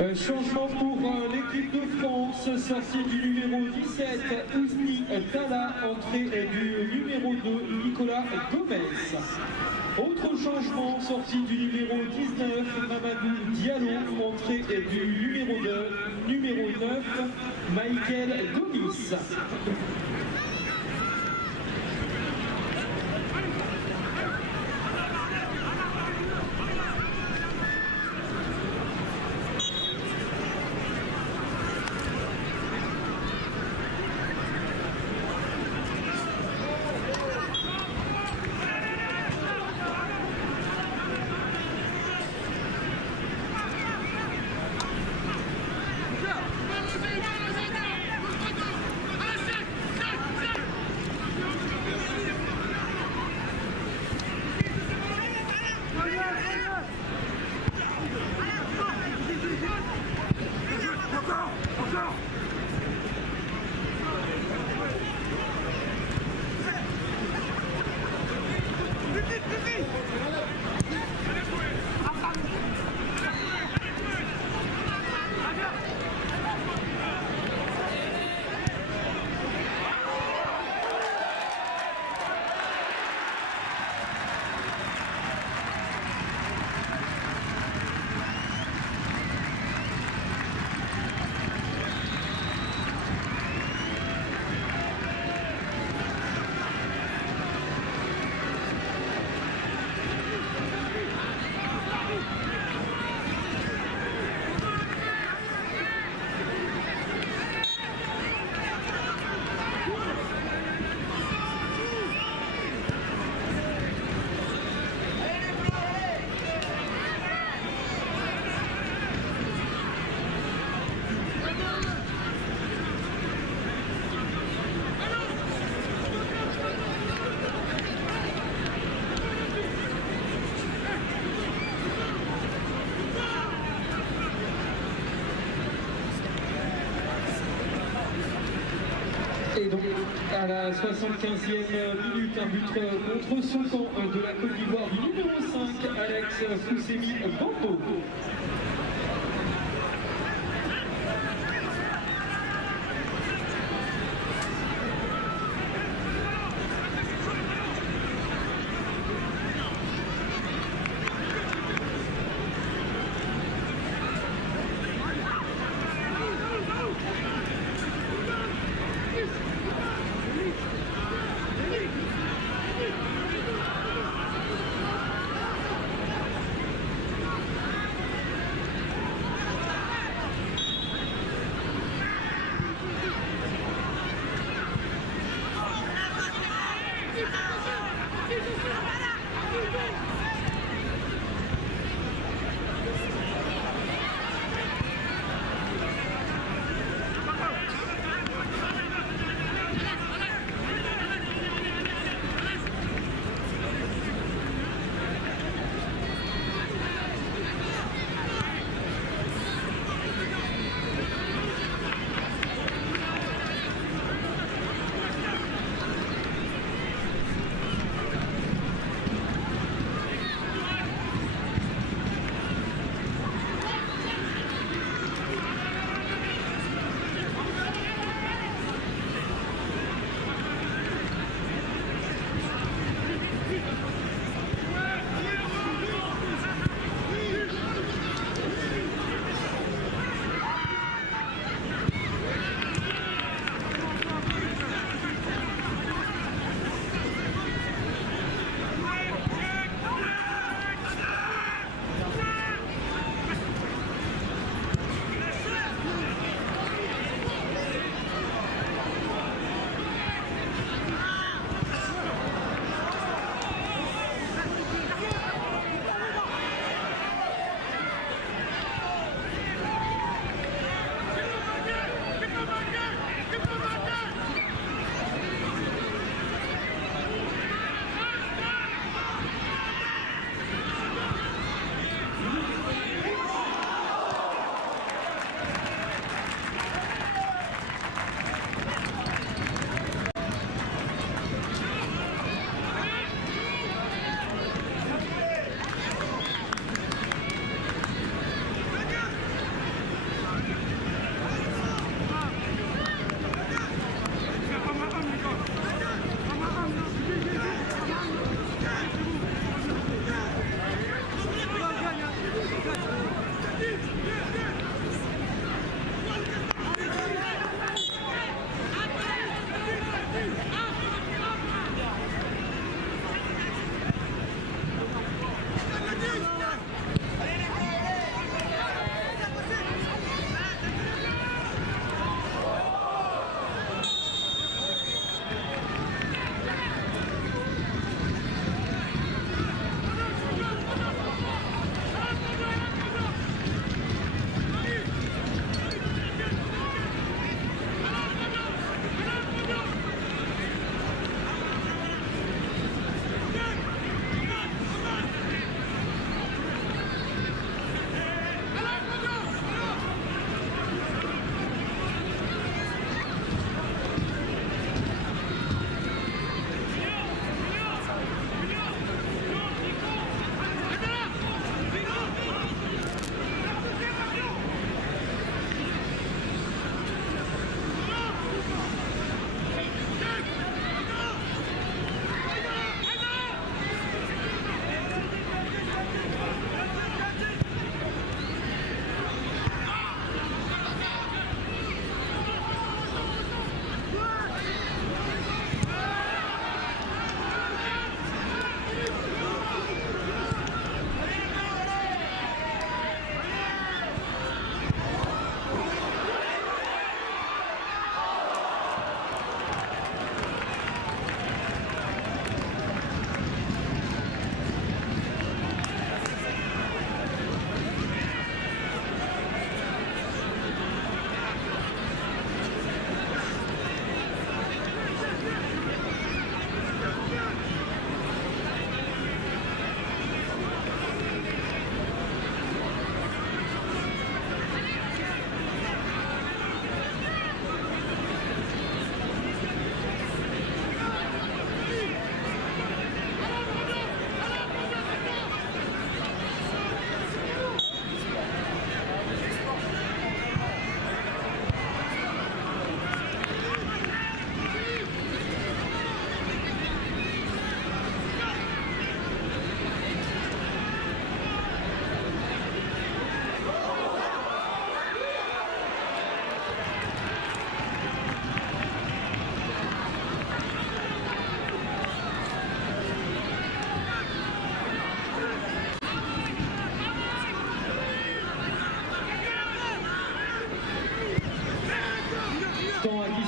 Changement pour l'équipe de France, sortie du numéro 17, Ousni Tala, entrée du numéro 2, Nicolas Gomez. Autre changement, sortie du numéro 19, Mamadou Diallo, entrée du numéro 9, Michael Gomis. Et donc à la 75e minute, un but contre son camp de la Côte d'Ivoire du numéro 5, Alex Foussemi Bambo.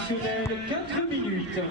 additionnel 4 minutes.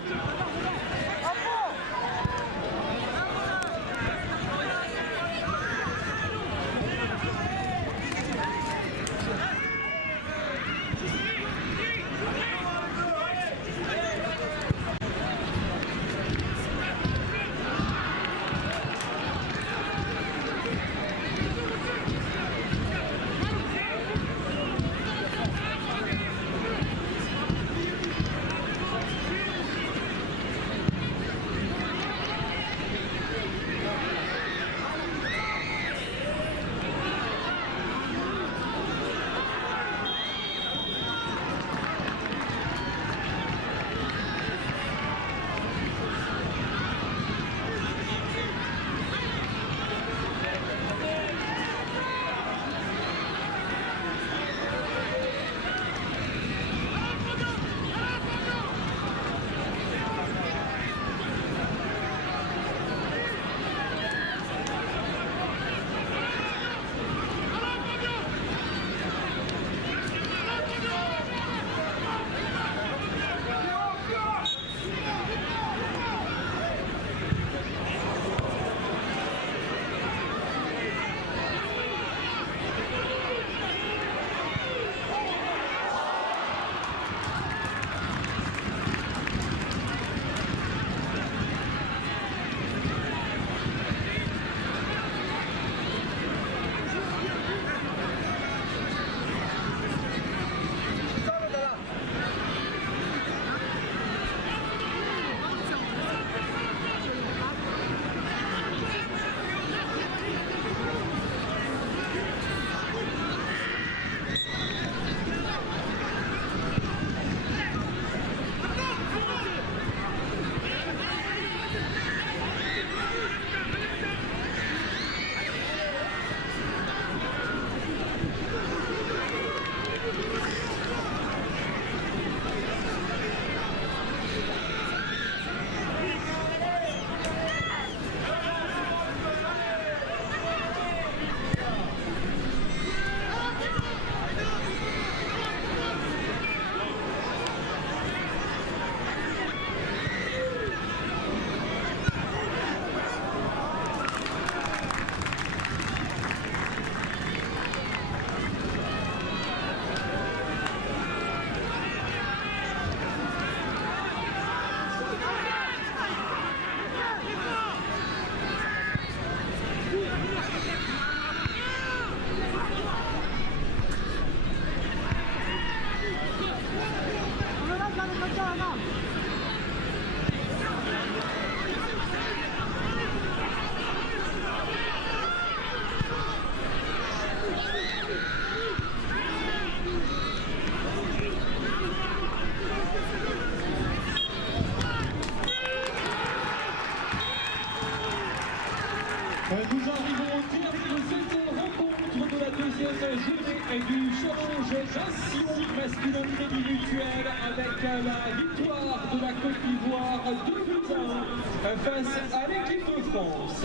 Nous arrivons au terme de cette rencontre de la deuxième journée du challenge nation masculin individuel avec la victoire de la Côte d'Ivoire 2-1 face à l'équipe de France.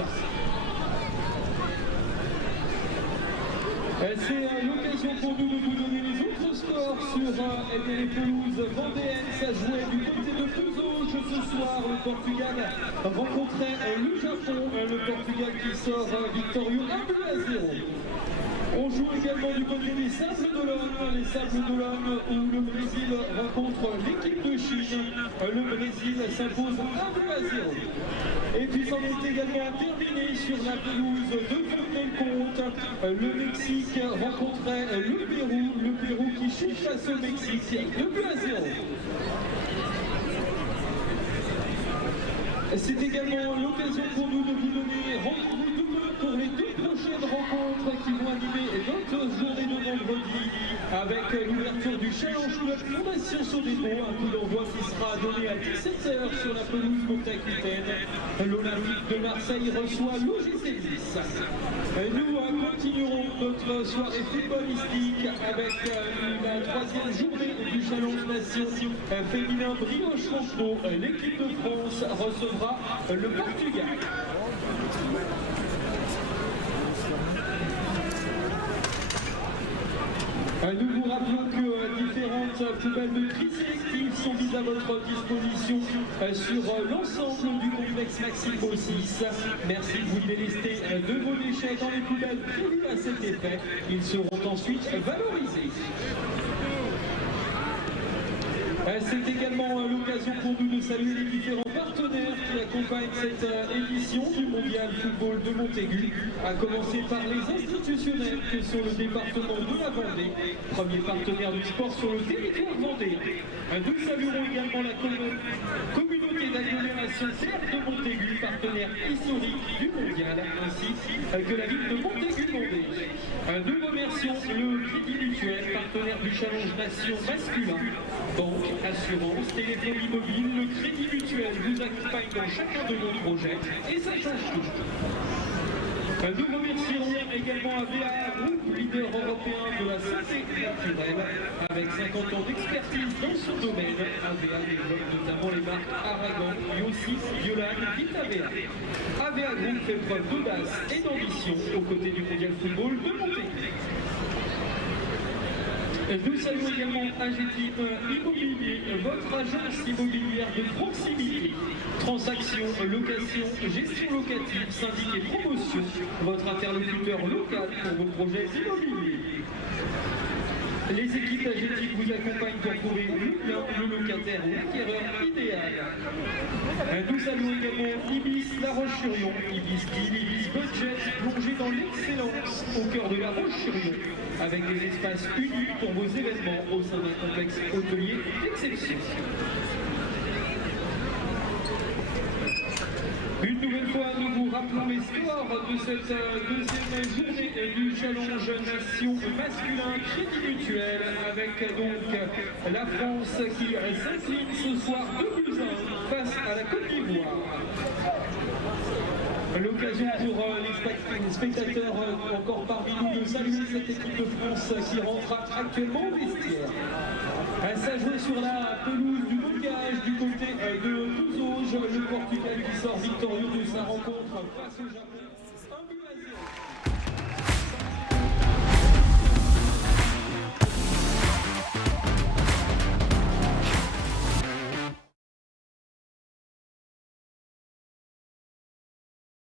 C'est l'occasion pour nous de vous donner les autres scores sur les pelouses vendéennes. Ça jouait du côté de Fusauge ce soir. Le Portugal rencontrait le Japon. Le Portugal qui sort victorieux 1-0. On joue également du côté des Sables d'Olonne. Les Sables d'Olonne où le Brésil rencontre l'équipe de Chine. Le Brésil s'impose 1-0. Et puis c'en est également terminé sur la pelouse de Fontenay-le-Comte. Le Mexique rencontrait le Pérou qui chute face au Mexique 2-0. C'est également l'occasion pour nous de vous donner rendez-vous demain pour les deux prochaines rencontres qui vont animer notre journée de vendredi avec l'ouverture du Challenge Club Fondation Sodebo, un coup d'envoi qui sera donné à 17h sur la pelouse Montaquitaine. L'Olympique de Marseille reçoit l'OGC Nice. Nous continuerons notre soirée footballistique avec la troisième journée du Challenge Nation féminin Brioche-Chanteau. L'équipe de France recevra le Portugal. Nous vous rappelons que différentes poubelles de tri sélectif sont mises à votre disposition sur l'ensemble du complexe Maximo 6. Merci de vous délester de vos déchets dans les poubelles prévues à cet effet. Ils seront ensuite valorisés. C'est également l'occasion pour nous de saluer les différents partenaires qui accompagnent cette édition du Mondial Football de Montaigu, à commencer par les institutionnels que sont le département de la Vendée, premier partenaire du sport sur le territoire vendéen. Nous saluerons également la communauté d'agglomération Terre de Montaigu, partenaire historique du Mondial, ainsi que la ville de Montaigu-Vendée. Nous remercions le Crédit Mutuel, partenaire du Challenge Nation masculin, banque, assurance, téléphonie mobile, le Crédit Mutuel vous accompagne dans chacun de nos projets et ça change tout. Nous remercierons également AVA Group, leader européen de la santé naturelle, avec 50 ans d'expertise dans son domaine. AVA développe notamment les marques Aragon, Yossi, Violan, VitaVA. AVA Group fait preuve d'audace et d'ambition aux côtés du Mondial Football de Montaigu. Nous saluons également AGTIM Immobilier, votre agence immobilière de proximité. Transactions, location, gestion locative, syndic et promotion, votre interlocuteur local pour vos projets immobiliers. Les équipes AGTIM vous accompagnent pour trouver le locataire ou l'acquéreur idéal. Nous saluons également Ibis La Roche-sur-Yon, Ibis Deal, Ibis Budget, plongé dans l'excellence au cœur de La Roche-sur-Yon, avec des espaces uniques pour vos événements au sein d'un complexe hôtelier d'exception. Une nouvelle fois, nous vous rappelons les scores de cette deuxième journée du Challenge Nation masculin Crédit Mutuel, avec donc la France qui s'incline ce soir 2-1 face à la Côte d'Ivoire. L'occasion pour les spectateurs encore parmi nous de saluer cette équipe de France qui rentre actuellement au vestiaire. Ça joue sur la pelouse du Bocage du côté de Touzauge, le Portugal qui sort victorieux de sa rencontre face au Japon.